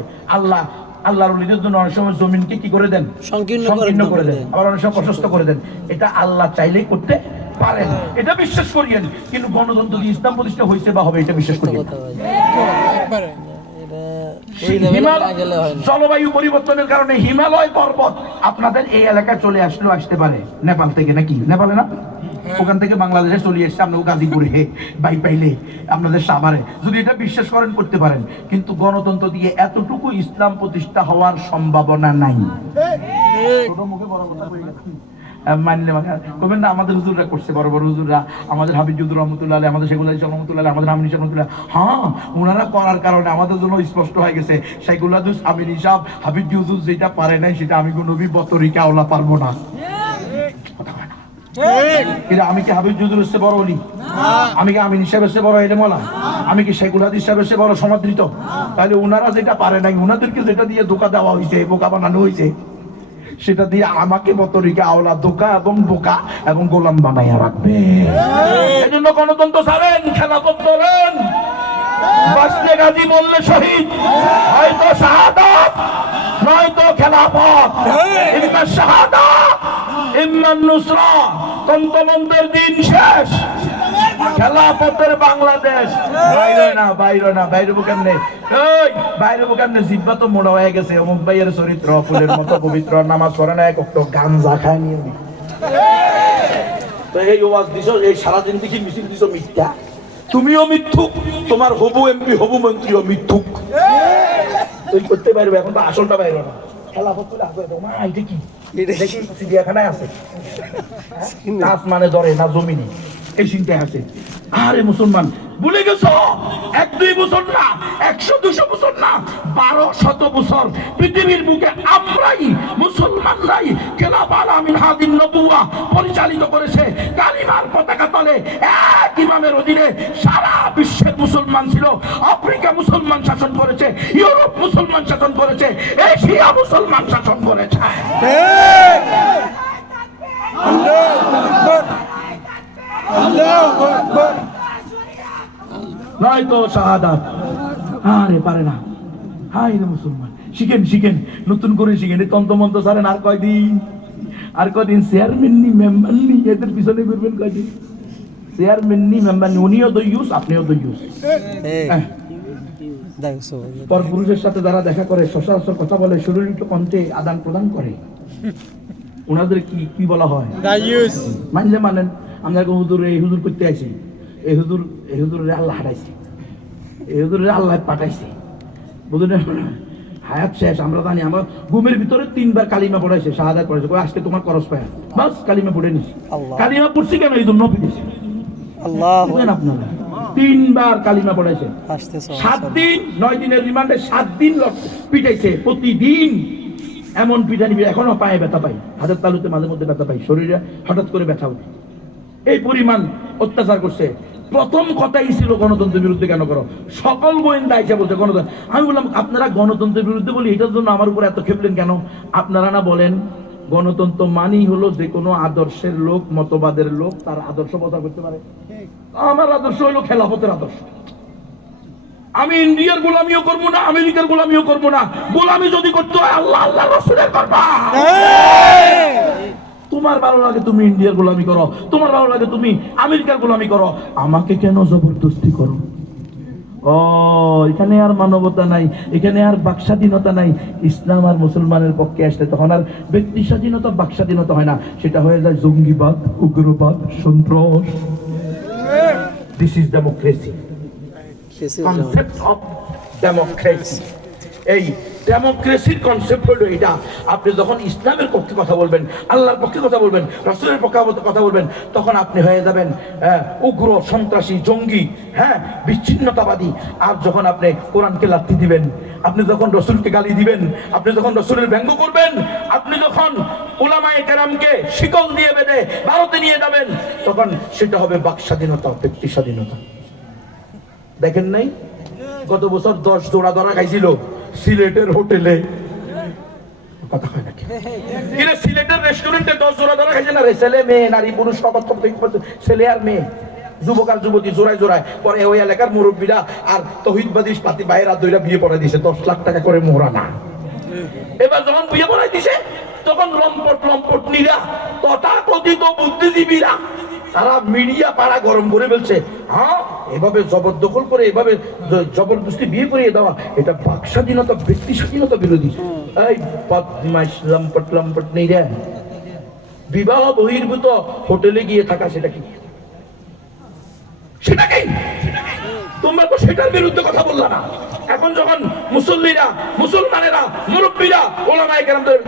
আল্লাহর ওলিদের জন্য অনেক সময় জমিনকে কি করে দেন, সংকীর্ণ করে দেন, আবার অনেক সময় প্রশস্ত করে দেন। এটা আল্লাহ চাইলেই করতে পারেন, এটা বিশ্বাস করিয়েন। কিন্তু গণতন্ত্র দিয়ে ইসলাম প্রতিষ্ঠা হয়েছে বা হবে এটা বিশ্বাস করিয়েন। জলবায়ু পরিবর্তনের কারণে হিমালয় পর্বত আপনাদের এই এলাকায় চলে আসতে পারে নেপাল থেকে, নাকি নেপালে না, ওখান থেকে বাংলাদেশে চলে এসছে আপনাকে গাজীপুরে বাই পাইলে আপনাদের সাভারে। যদি এটা বিশ্বাস করেন করতে পারেন, কিন্তু গণতন্ত্র দিয়ে এতটুকু ইসলাম প্রতিষ্ঠা হওয়ার সম্ভাবনা নাই। মানলে কবেন না আমাদের হুজুররা করছে, বড় বড় হুজুররা, আমাদের হাবিব হুজুর রহমতুল্লাহ আলাইহি, আমাদের শেখুল হাদিস রহমতুল্লাহ আলাইহি, আমাদের আমিন রহমতুল্লাহ, হ্যাঁ ওনারা করার কারণে আমাদের জন্য স্পষ্ট হয়ে গেছে শেখুল হাদিস আমিন সাহেব হাবিব হুজুর যেটা পারে নাই সেটা আমি কোন নবী বতরিকা আওলা পারবো না। আমি কি হাবিব হুজুর এসে বড় বলি? আমি কি আমিন সাহেব এসে বড় এলেম ওয়ালা? আমি কি শেখুল হাদিস সাহেব এসে বড় সমাদৃত? তাহলে ওনারা যেটা পারে নাই, ওনাদেরকে যেটা দিয়ে ধোঁকা দেওয়া হয়েছে, বোকা বানানো হয়েছে, সেটা দিয়ে আমাকে বতরিকা আওলা ধোঁকা এবং বোকা এবং গোলাম বানাইয়া রাখবে। এই জন্য গণতন্ত্র ছাড়েন, খেলাফত করেন, বাঁচলে গাজী বললে শহীদ, হয়তো শাহাদাত নয়তো খেলাফত, ইম্মা শাহাদাত ইম্মা নুসরা। তন্ত্রমন্ত্রের দিন শেষ, খেলাফতের বাংলাদেশ। বাইরে কেমনে, বাইরে কেমনে, জিব্বা তো মোড়া হয়ে গেছে, অমুক ভাইয়ের চরিত্র ফুলের মতো পবিত্র, নামাজ পড়ে না, এক গাঞ্জা খায় নিয়ে তো এই ওয়াজ দিছ, এই সারাদিন দেখি মিছিল দিছ মিথ্যা। তুমিও মিথ্যুক, তোমার হবু এমপি হবু মন্ত্রীও মিথ্যুক। তুই করতে পারবে, এখন তো আসলটা বাইরে না। খেলাফত তুলে আসবে, মা এটা কি দেখি চিড়িয়াখানায় আছে, আসমানে ধরে না জমিনে, এই চিন্তায় আছে। আরে মুসলমান ভুলে গেছো, 1-2 বছর না, 100-200 বছর না, 1200 বছর পৃথিবীর বুকে আমরাই মুসলমানরাই খেলাফত আমিন হাদিম নবুয়া পরিচালিত করেছে। কালিমার পতাকা তলে এক ইমামের অধীনে সারা বিশ্বের মুসলমান ছিল। আফ্রিকা মুসলমান শাসন করেছে, ইউরোপ মুসলমান শাসন করেছে, এশিয়া মুসলমান শাসন করেছে। নয়তো শাহাদাত। আরে পারে না, হাই রে মুসলমান, শিখেন নতুন করে শিখেন। এই তন্ত্রমন্ত্র ছাড়েন আর কয়দিন চেয়ারম্যান নি মেম্বার নি এদের পিছনে ঘুরবেন কয়দিন। চেয়ারম্যান নি মেম্বার নি, উনিও দইউস আপনিও দইউস। পর পুরুষের সাথে যারা দেখা করে, সচরাচর কথা বলে, শরীরিক কণ্ঠে আদান প্রদান করে, ওনাদের কি বলা হয়? মানলে মানেন। আমরা হুজুর এই হুজুর করতে আইছি, এই হুজুর আল্লাহ হারাইছে, এই হুজুর আল্লাহ পাঠাইছে, বুঝলেন? হায়াত শেষ, আমরা জানি। আমার ঘুমের ভিতরে 3 বার কালিমা পড়াইছে, শাহাদাত পড়াইছে, আজকে তোমার করস পায়, বাস কালিমা পড়ে নিছি। আল্লাহ। কালিমা পড়ছি কেন? এই জন্য পেয়েছি। আল্লাহ আপনারা 3 বার কালিমা পড়াইছে, আসতেছে 7 দিন 9 দিনের রিমান্ডে 7 দিন পিটাইছে প্রতিদিন। এমন পিটানি, এখনো পায়ে ব্যথা পাই, হাতের তালুতে মাঝে মধ্যে ব্যথা পাই, শরীরে হঠাৎ করে ব্যথা ওঠে। এই পরিমাণ অত্যাচার করছে। প্রথম কথাই ছিল গণতন্ত্রের বিরুদ্ধে কেন করো? সকল গোয়েন্দা এসে বলছে গণতন্ত্র। আমি বললাম আপনারা গণতন্ত্রের বিরুদ্ধে বলি, এটার জন্য আমার উপর এত খেপলেন কেন? আপনারা না বলেন গণতন্ত্র মানেই হলো যে কোনো আদর্শের লোক, মতবাদের লোক তার আদর্শ প্রচার করতে পারে। আমার আদর্শ হলো খেলাফতের আদর্শ। আমি ইন্ডিয়ার গোলামিও করবো না, আমেরিকার গোলামিও করবো না। গোলামি যদি করতে হয় আল্লাহ আল্লাহ রাসূলের করবা। তোমার ভালো লাগে তুমি ইন্ডিয়ার গোলামি করো, তোমার ভালো লাগে তুমি আমেরিকার গোলামি করো, আমাকে কেন জবরদস্তি করো? ও এখানে আর মানবতা নাই, এখানে আর বাক স্বাধীনতা নাই। ইসলাম আর মুসলমানের পক্ষে আসলে তখন আর ব্যক্তি স্বাধীনতা, বাক স্বাধীনতা হয় না, সেটা হয়ে যায় জঙ্গিবাদ, উগ্রবাদ, সন্ত্রাস। This is democracy, concept of democracy. এই ডেমোক্রেসির কনসেপ্ট হলো এটা। আপনি যখন ইসলামের পক্ষে কথা বলবেন, আল্লাহর পক্ষে কথা বলবেন, রাসূলের পক্ষে কথা বলবেন, তখন আপনি হয়ে যাবেন উগ্র, সন্ত্রাসী, জঙ্গি, বিচ্ছিন্নতাবাদী। আর যখন আপনি কোরআনকে লাথি দিবেন, আপনি যখন রাসূলকে গালি দিবেন, আপনি যখন রাসূলের ব্যঙ্গ করবেন, আপনি যখন উলামায়ে কেরামকে শিকল দিয়ে বেঁধে ভারতে নিয়ে যাবেন, তখন সেটা হবে বাক স্বাধীনতা, ব্যক্তি স্বাধীনতা। দেখেন নাই গত বছর 10 জোড়া ধরা খাইছিল সিলেটের হোটেলে? কথা হয় নাকি? কিরে সিলেটের রেস্টুরেন্টে 10 জোড়া ধরা খাইছে না রে? ছেলে মেয়ে, নারী পুরুষ, ছেলে আর মেয়ে, যুবক আর যুবতী জোড়ায় জোড়ায়। পরে ওই এলাকার মুরব্বীরা আর তৌহিদবাদী পাতি বাইরা দুইরা বিয়ে পড়াই দিছে, 10 লাখ টাকা করে মোহরানা। এবার যখন বিয়ে পড়াই দিছে তখন লম্পট নিরা তথাকথিত বুদ্ধিজীবীরা তারা মিডিয়া পাড়া গরম করে বলছে, হ্যাঁ এভাবে জবরদখল করে, এভাবে জবরদস্তি বিয়ে করিয়ে দেওয়া, এটা বাক স্বাধীনতা, ব্যক্তি স্বাধীনতা বিরোধী। এই বদমাইশ লম্পট নিরা বিবাহ বহির্ভূত হোটেলে গিয়ে থাকা, সেটা কি? সেটা কি? তোমরা তো সেটার বিরুদ্ধে কথা বললা না। এখন যখন মুসল্লিরা, মুসলমানেরা, মুরব্বীরা, ওলামায়ে কেরামদের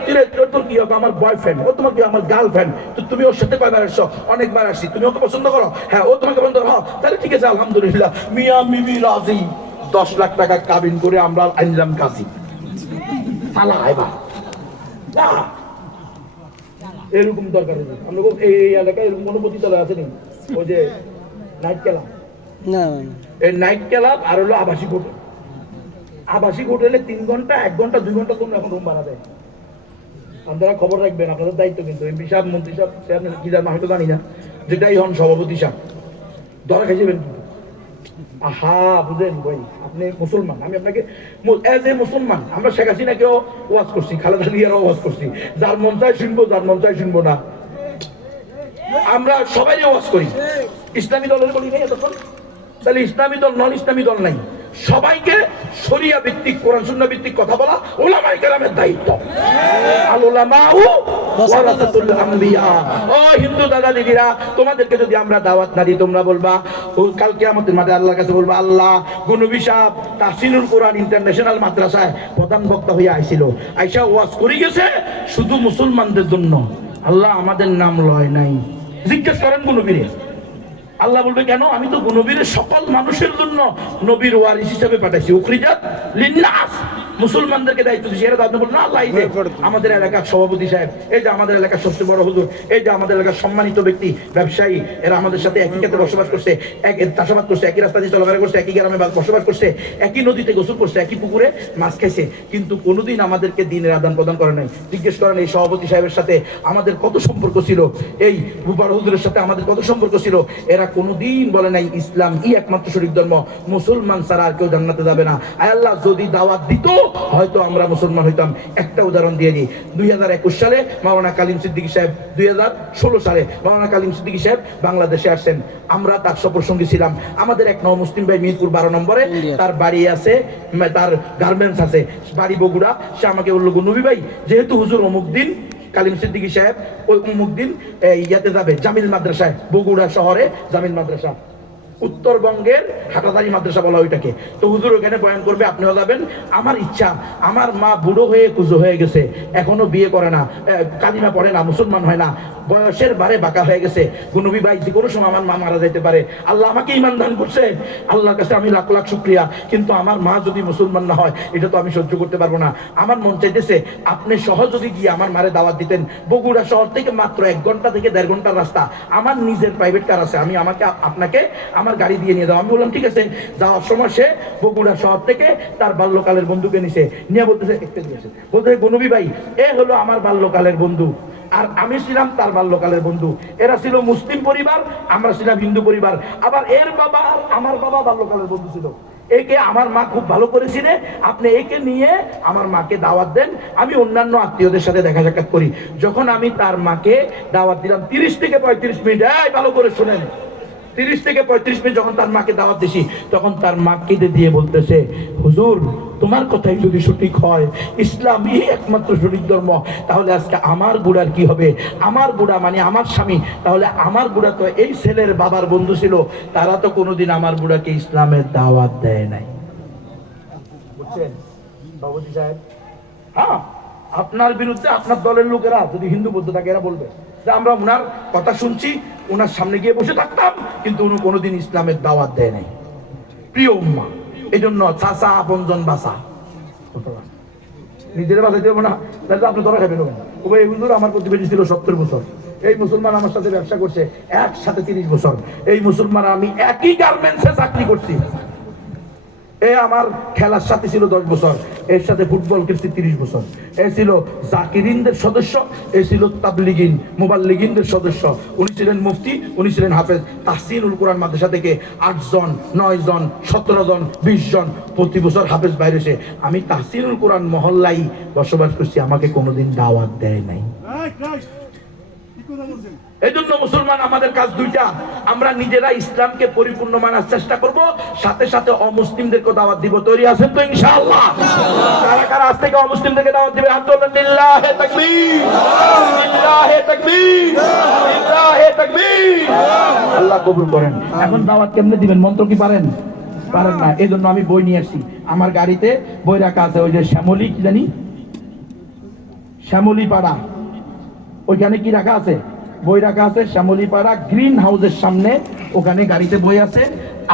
তোর কি হবে? আমার বয়ফ্রেন্ড, ও তোমার কি? আমার গার্লফ্রেন্ড। তো তুমি ওর সাথে কয়বার আসছো? অনেকবার আসছি। তুমি ওকে পছন্দ করো? হ্যাঁ। ও তোমাকে পছন্দ করো? তাহলে ঠিক আছে, আলহামদুলিল্লাহ, মিয়া মিমি রাজি। 10 লাখ টাকা কাবিন করে আমরা আনলাম কাজী। সালা এবার এরকম দরকার নেই। আমরা এই এলাকায় এরকম অনুমতি চলে আসেনি। ওই যে নাইট ক্লাব, না এই নাইট ক্লাব আর হলো আবাসিক হোটেল। আবাসিক হোটেলে 3 ঘন্টা, 1 ঘন্টা, 2 ঘন্টা তোমরা এখন রুম ভাড়া দেয়। আপনারা খবর রাখবেন, আপনাদের দায়িত্ব কিন্তু। এমপি সাহেব, মন্ত্রী সাহেব, চেয়ারম্যান কি জানো হয়তো জানি না, যেটাই হন সভাপতি সাহেব, ধরা খাইছেন। আহা বুঝেন ভাই, আপনি মুসলমান, আমি আপনাকে এজ এ মুসলমান, আমরা শেখ হাসিনাকেও ওয়াজ করছি, খালেদা জিয়ারও ওয়াজ করছি, যার মন চায় শুনবো, যার মন চায় শুনবো না। আমরা সবাই ওয়াজ করি, ইসলামী দলের বলি নাই এতক্ষণ। তাহলে ইসলামী দল, নন ইসলামী দল নাই, সবাইকে শরিয়া ভিত্তিক, কোরআন সুন্নাহ ভিত্তিক কথা বলা উলামায়ে কেরামের দায়িত্ব। আল উলামাউ ওয়ারাসাতুল আমবিয়া। ও হিন্দু দাদা দিদিরা, তোমাদেরকে যদি আমরা দাওয়াত না দিই, তোমরা বলবা কাল কিয়ামতের মাঠে আল্লাহর কাছে বলবা, আল্লাহ নবী সাহেব তাহসিনুল কোরআন ইন্টারন্যাশনাল মাদ্রাসায় প্রধান বক্তা হয়ে আইছিল, আইসা ওয়াজ করে গেছে শুধু মুসলমানদের জন্য, আল্লাহ আমাদের নাম লয় নাই। জিজ্ঞেস করেন নবীরে, আল্লাহ বলবে কেন? আমি তো নবীর সকল মানুষের জন্য নবীর ওয়ারিস হিসেবে পাঠাইছি, উখরিজাত লিন্নাস, মুসলমানদেরকে দায়িত্ব দিয়েছি। এরা আপনি বলুন আল্লাহ, এই যে আমাদের এলাকার সভাপতি সাহেব, এই যে আমাদের এলাকার সবচেয়ে বড় হুজুর, এই যে আমাদের এলাকার সম্মানিত ব্যক্তি, ব্যবসায়ী, এরা আমাদের সাথে একই ক্ষেত্রে বসবাস করছে, চাষাবাদ করছে, একই রাস্তা দিয়ে চলাফেরা করছে, একই গ্রামে বসবাস করছে, একই নদীতে গোসল করছে, একই পুকুরে মাছ খাইছে, কিন্তু কোনোদিন আমাদেরকে দিনের আদান প্রদান করে নাই। জিজ্ঞেস করেন এই সভাপতি সাহেবের সাথে আমাদের কত সম্পর্ক ছিল, এই বড় হুজুরের সাথে আমাদের কত সম্পর্ক ছিল। এরা কোনোদিন বলে নাই ইসলাম ই একমাত্র শরীক ধর্ম, মুসলমান ছাড়া আর কেউ জান্নাতে যাবে না। আয় আল্লাহ, যদি দাওয়াত দিত হয়তো আমরা মুসলমান হইতাম। একটা উদাহরণ দিয়ে দিই, 2021 সালে মাওলানা কালিম সিদ্দিকী সাহেব, 2016 সালে মাওলানা কালিম সিদ্দিকী সাহেব বাংলাদেশে আসছেন, আমরা তার সফরসঙ্গী ছিলাম। আমাদের এক নমুসলিম ভাই মিরপুর 12 নম্বরে, তার বাড়ি আছে, তার গার্মেন্টস আছে, বাড়ি বগুড়া। সে আমাকে বললো, নবী ভাই, যেহেতু হুজুর অমুক দিন কালিম সিদ্দিকী সাহেব ওই অমুক দিন ইয়াতে যাবে, জামিল মাদ্রাসায়, বগুড়া শহরে জামিল মাদ্রাসা, উত্তরবঙ্গের হাটাদারি মাদ্রাসা বলা ওইটাকে। তো হুজুর ওখানে বয়ান করবে, আপনিও যাবেন। আমার ইচ্ছা, আমার মা বুড়ো হয়ে কুজো হয়ে গেছে, এখনো বিয়ে করে না, কালিমা পড়ে না, মুসলমান হয় না, বয়সের বারে বাঁকা হয়ে গেছে। নবী ভাই, যে কোনো সময় আমার মা মারা যেতে পারে। আল্লাহ আমাকে ঈমান দান করছে, আল্লাহর কাছে আমি লাখ লাখ শুকরিয়া। কিন্তু আমার মা যদি মুসলমান না হয়, এটা তো আমি সহ্য করতে পারবো না। আমার মন চাইতেছে আপনি সহ যদি গিয়ে আমার মারে দাওয়াত দিতেন। বগুড়া শহর থেকে মাত্র 1 ঘন্টা থেকে 1.5 ঘন্টার রাস্তা। আমার নিজের প্রাইভেট কার আছে, আমি আপনাকে আমার গাড়ি দিয়ে নিয়ে যাও। আমি বললাম ঠিক আছে। যাওয়ার সময় সে বগুড়া শহর থেকে তার বাল্যকালের বন্ধুকে নিছে, নিয়ে বলতেছে একটা দিয়েছে, বলতেছে নবী ভাই, এ হলো আমার বাল্যকালের বন্ধু, আর আমি ছিলাম তার বাল্যকালের বন্ধু। এরা ছিল মুসলিম পরিবার, আমরা ছিলাম হিন্দু পরিবার। আবার এর বাবা আর আমার বাবা বাল্যকালের বন্ধু ছিল। একে আমার মা খুব ভালো করেছিলেন, আপনি একে নিয়ে আমার মাকে দাওয়াত দেন। আমি অন্যান্য আত্মীয়দের সাথে দেখা সাক্ষাৎ করি। যখন আমি তার মাকে দাওয়াত দিলাম 30 থেকে 35 মিনিট, ভালো করে শুনেন, 30 থেকে 35 মিনিট যখন তার মাকে দাওয়াত দিছি, তখন তার মা কেঁদে দিয়ে বলতেছে, হুজুর তোমার কথাই যদি সঠিক হয়, ইসলামই একমাত্র সঠিক ধর্ম, তাহলে আজকে আমার বুড়ার কি হবে? আমার বুড়া মানে আমার স্বামী, তাহলে আমার বুড়া তো এই ছেলের বাবার বন্ধু ছিল, তারা তো কোনোদিন আমার বুড়াকে ইসলামের দাওয়াত দেয় নাই। বুঝছেন বাবুজি সাহেব? হ্যাঁ, আপনার বিরুদ্ধে আপনার দলের লোকেরা যদি হিন্দু বৌদ্ধ থাকে, এরা বলবে যে আমরা ওনার কথা শুনছি, ওনার সামনে গিয়ে বসে থাকতাম, কিন্তু উনি কোনোদিন ইসলামের দাওয়াত দেয় নাই। প্রিয় উম্মা, এই জন্য চাচা আপনজন বাসা, নিজের বাসাইতে হবে না, তাহলে আপনি ধরা খাবেন। ওই হুজুর আমার প্রতিবেশী ছিল 70 বছর, এই মুসলমান আমার সাথে ব্যবসা করছে একসাথে 30 বছর। এই মুসলমান আমি একই গার্মেন্টসে চাকরি করছি। এ আমার খেলার সাথে ছিল 10 বছর, এর সাথে ফুটবল খেলছি 30 বছর। এ ছিল জাকিরিনদের সদস্য, এ ছিল তাবলিগিন মুবাল্লিগিনদের সদস্য। উনি ছিলেন মুফতি, উনি ছিলেন হাফেজ। তাহসিনুল কোরআন মাদ্রাসা থেকে 8 জন, 9 জন, 17 জন, 20 জন প্রতি বছর হাফেজ বাইরে এসে। আমি তাহসিনুল কোরআন মহল্লাই বসবাস করছি, আমাকে কোনোদিন দাওয়াত দেয় নাই। এই জন্য মুসলমান আমাদের কাজ দুইটা, আমরা নিজেরা ইসলামকে পরিপূর্ণ মানার চেষ্টা করব, সাথে সাথে অমুসলিমদেরকে দাওয়াত দিব। তৈরি আছেন তো ইনশাআল্লাহ? কারা কারা আজ থেকে অমুসলিমদেরকে দাওয়াত দিবে? হাত তোলেন। লিল্লাহে তাকবীর, লিল্লাহে তাকবীর, লিল্লাহে তাকবীর। আল্লাহ কবুল করেন। এখন দাওয়াত কেমনে দিবেন? মন্ত্র কি পারেন? পারেন না। এই জন্য আমি বই নিয়ে আসছি, আমার গাড়িতে বই রাখা আছে। ওই যে শ্যামলী, কি জানি, শ্যামলী পাড়া, ওইখানে কি রাখা আছে? বই রাখা আছে। শ্যামলীপাড়া গ্রিন হাউসের সামনে, ওখানে গাড়িতে বই আছে।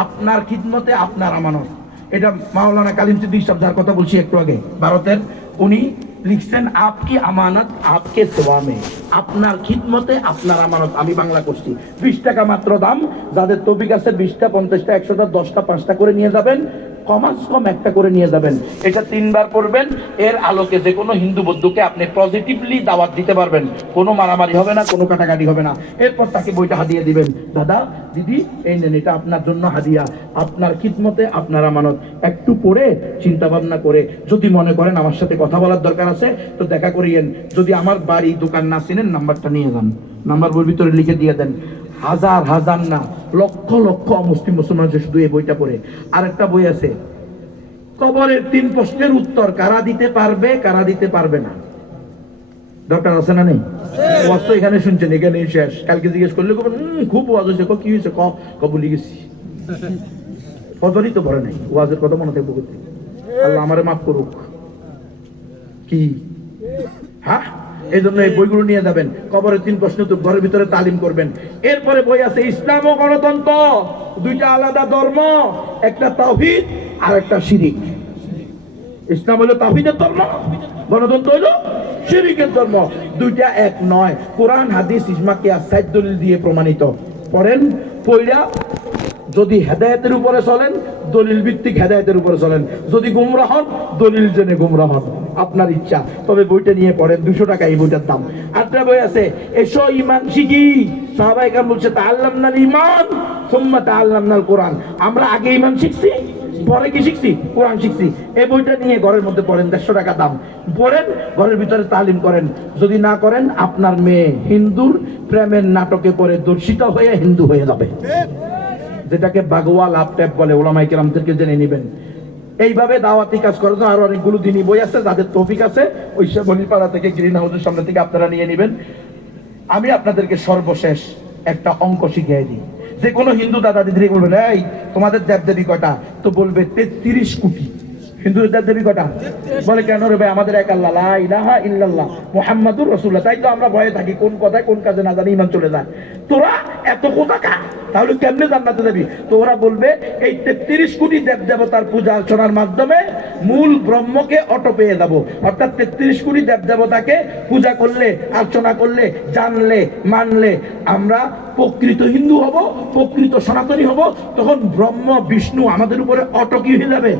আপনার খিদমতে আপনার আমানত। এটা মাওলানা কালিম সিদ্দিকী সাহেব, যার কথা বলছি একটু আগে, ভারতের, উনি লিখছেন আপকি আমানত আপকে সেবা মে, আপনার খিদমতে আপনার আমানত। আমি বাংলা করছি। 20 টাকা মাত্র দাম। যাদের তৌফিক আছে 20টা, 50টা, 100টা, 10টা, 5টা করে নিয়ে যাবেন। কমাস কম একটা করে নিয়ে যাবেন। এটা 3 বার পড়বেন। এর আলোকে যে কোনো হিন্দু বৌদ্ধকে আপনি পজিটিভলি দাওয়াত দিতে পারবেন। কোনো মারামারি হবে না, কোনো কাটাকাটি হবে না। এরপর তাকে বইটা হাদিয়া দিবেন। দাদা, দিদি, এই নেন, এটা আপনার জন্য হাদিয়া, আপনার খিদমতে আপনার আমানত। একটু পড়ে চিন্তা ভাবনা করে যদি মনে করেন আমার সাথে কথা বলার দরকার আছে, তো দেখা করিয়েন। যদি আমার বাড়ি দোকান না চিনেন, নাম্বারটা নিয়ে যান, নাম্বার বইয়ের ভিতরে লিখে দিয়ে দেন। হাজার হাজার না, লক্ষ লক্ষ মুসলিম মুসলমান শুধু এই বইটা পড়ে। আরেকটা বই আছে, কবরের 3 প্রশ্নের উত্তর, কারা দিতে পারবে, কারা দিতে পারবে না। দরকার আছে না নেই? ওয়াজ তো এখানে শুনছেন, এখানে শেষ। কালকে জিজ্ঞেস করলে খুব ওয়াজ হয়েছে, কি হয়েছে? বলি গেছি, ফজরই তো ভরে নাই, ওয়াজের কথা মনে থাকবো করতে। আল্লাহ আমারে মাফ করুক। কি হ্যাঁ, এই জন্য এই বইগুলো নিয়ে যাবেন। কবরের 3 প্রশ্ন তো ঘরের ভিতরে তালিম করবেন। এরপরে বই আছে ইসলাম ও গণতন্ত্র, 2টা আলাদা ধর্ম, একটা তাওহীদ আর একটা শিরিক। ইসলাম হলো তাওহীদের ধর্ম, গণতন্ত্র হলো শিরিকের ধর্ম। 2টা এক নয়। কোরআন, হাদিস, ইজমা, কিয়াস 4 দলিল দিয়ে প্রমাণিত। পড়েন, পড়া যদি হেদায়েতের উপরে চলেন, দলিল ভিত্তিক হেদায়েতের উপরে চলেন। যদি গুমরাহ হন, দলিল জেনে গুমরাহ হন, আপনার ইচ্ছা। তবে বইটা নিয়ে পড়েন, 200 টাকা এই বইটার দাম। আরেকটা বই আছে, এসো ঈমান শিখি। সাহাবায়ে কেরাম বলছে তাআল্লামনাল ঈমান সুম্মা তাআল্লামনাল কোরআন। আমরা আগে ঈমান শিখছি, পরে কি শিখছি? কোরআন শিখছি। এই বইটা নিয়ে ঘরের মধ্যে পড়েন, 150 টাকা দাম। পড়েন, ঘরের ভিতরে তালিম করেন। যদি না করেন, আপনার মেয়ে হিন্দুর প্রেমের নাটকে পড়ে দর্শিত হয়ে হিন্দু হয়ে যাবে, যেটাকে বাগওয়া লাভ ট্যাপ বলে। ওলামায়ে কেরামদেরকে জেনে নেবেন। এইভাবে দাওয়াতি কাজ করার জন্য আরো অনেকগুলো দিনই বই আছে। যাদের তৌফিক আছে, ওই শ্যামলীপাড়া থেকে গ্রিন হাউসের সামনে থেকে আপনারা নিয়ে নেবেন। আমি আপনাদেরকে সর্বশেষ একটা অঙ্ক শিখিয়ে দিই। যে কোনো হিন্দু দাদা দিদি বলবেন এই তোমাদের দেবদেবী কটা, তো বলবে 33 কোটি। হিন্দুদের দেবদেবী কটা? বলে কেন রে ভাই, আমাদের এক আল্লাহ, লা ইলাহা ইল্লাল্লাহ মুহাম্মাদুর রাসূলুল্লাহ। তাই তো আমরা ভয়ে থাকি কোন কথায় কোন কাজে না জানি ঈমান চলে যায়। তোরা এত কথা কা, তাহলে কেমনে জান্নাতে যাবি? তো ওরা বলবে এই 33 কোটি দেব দেবতার পূজা অর্চনার মাধ্যমে মূল ব্রহ্মকে অটো পেয়ে যাব। অর্থাৎ 33 কোটি দেব দেবতাকে পূজা করলে, অর্চনা করলে, জানলে, মানলে আমরা প্রকৃত হিন্দু হব, প্রকৃত সনাতনী হব। তখন ব্রহ্ম বিষ্ণু আমাদের উপরে অটো কি হয়ে যাবে,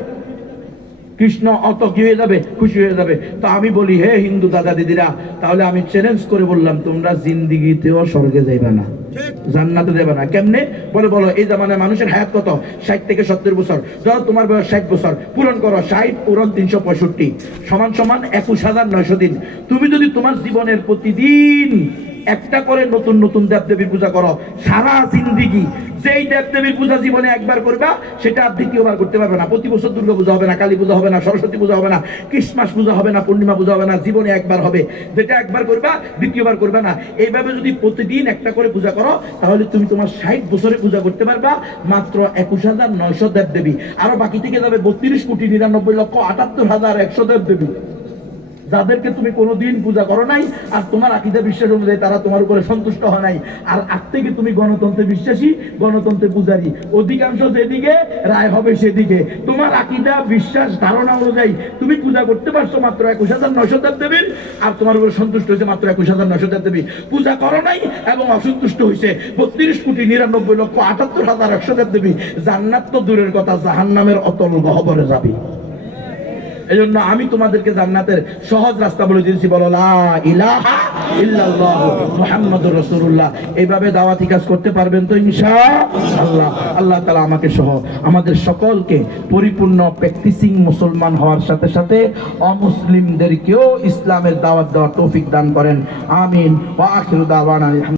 কৃষ্ণ অত কি হয়ে যাবে, খুশি হয়ে যাবে। তো আমি বলি হে হিন্দু দাদা দিদিরা, তাহলে আমি চ্যালেঞ্জ করে বললাম তোমরা জিন্দিগিতেও স্বর্গে যাইবে না, জান্নাতে যাবে না। কেমনে? বলে বলো এই জামানায় মানুষের হায়াত কত? 60 থেকে 70 বছর। ধরো তোমার বয়স 60 বছর, পূরণ করো 60 পূরণ 365 সমান সমান 21,900 দিন। তুমি যদি তোমার জীবনের প্রতিদিন একটা করে নতুন নতুন দেবদেবীর পূজা করো, সারা জিন্দিগি যেই দেবদেবীর পূজা জীবনে একবার করবা সেটা আর দ্বিতীয়বার করতে পারবে না। প্রতি বছর দুর্গা পূজা হবে না, কালী পূজা হবে না, সরস্বতী পূজা হবে না, ক্রিসমাস পূজা হবে না, পূর্ণিমা পূজা হবে না, জীবনে একবার হবে। যেটা একবার করবা দ্বিতীয়বার করবে না। এইভাবে যদি প্রতিদিন একটা করে পূজা করো তাহলে তুমি তোমার 60 বছরে পূজা করতে পারবা মাত্র 21,900 দেবদেবী। আরো বাকি থেকে যাবে 32,99,78,100 দেবদেবী, যাদেরকে তুমি কোনোদিন পূজা করো নাই। আর তোমার আকীদা বিশ্বাস অনুযায়ী তারা তোমার উপরে সন্তুষ্ট হয় নাই। আর আজ থেকে তুমি গণতন্ত্রে বিশ্বাসী, গণতন্ত্রে পূজারী, অধিকাংশ যেদিকে রায় হবে সেদিকে। তোমার আকীদা বিশ্বাস ধারণা অনুযায়ী তুমি পূজা করতে পারছো মাত্র 21,900 দেবদেবীর, আর তোমার উপরে সন্তুষ্ট হয়েছে মাত্র 21,900 দেবদেবী। পূজা করো নাই এবং অসন্তুষ্ট হয়েছে 32,99,78,100 দেবদেবী। জান্নাত তো দূরের কথা, জাহান্নামের অতল গহ্বরে যাবি। এই জন্য আমি তোমাদেরকে জান্নাতের সহজ রাস্তা বলে দিয়েছি, বলো লা ইলাহা ইল্লাল্লাহ মুহাম্মাদুর রাসূলুল্লাহ। এইভাবে দাওয়াতি কাজ করতে পারবেন তো ইনশাআল্লাহ। আল্লাহ তাআলা আমাকে সহ আমাদের সকলকে পরিপূর্ণ প্র্যাকটিসিং মুসলমান হওয়ার সাথে সাথে অমুসলিমদেরকেও ইসলামের দাওয়াত দেওয়ার তৌফিক দান করেন। আমিন ওয়া আখিরু দাওয়ানা।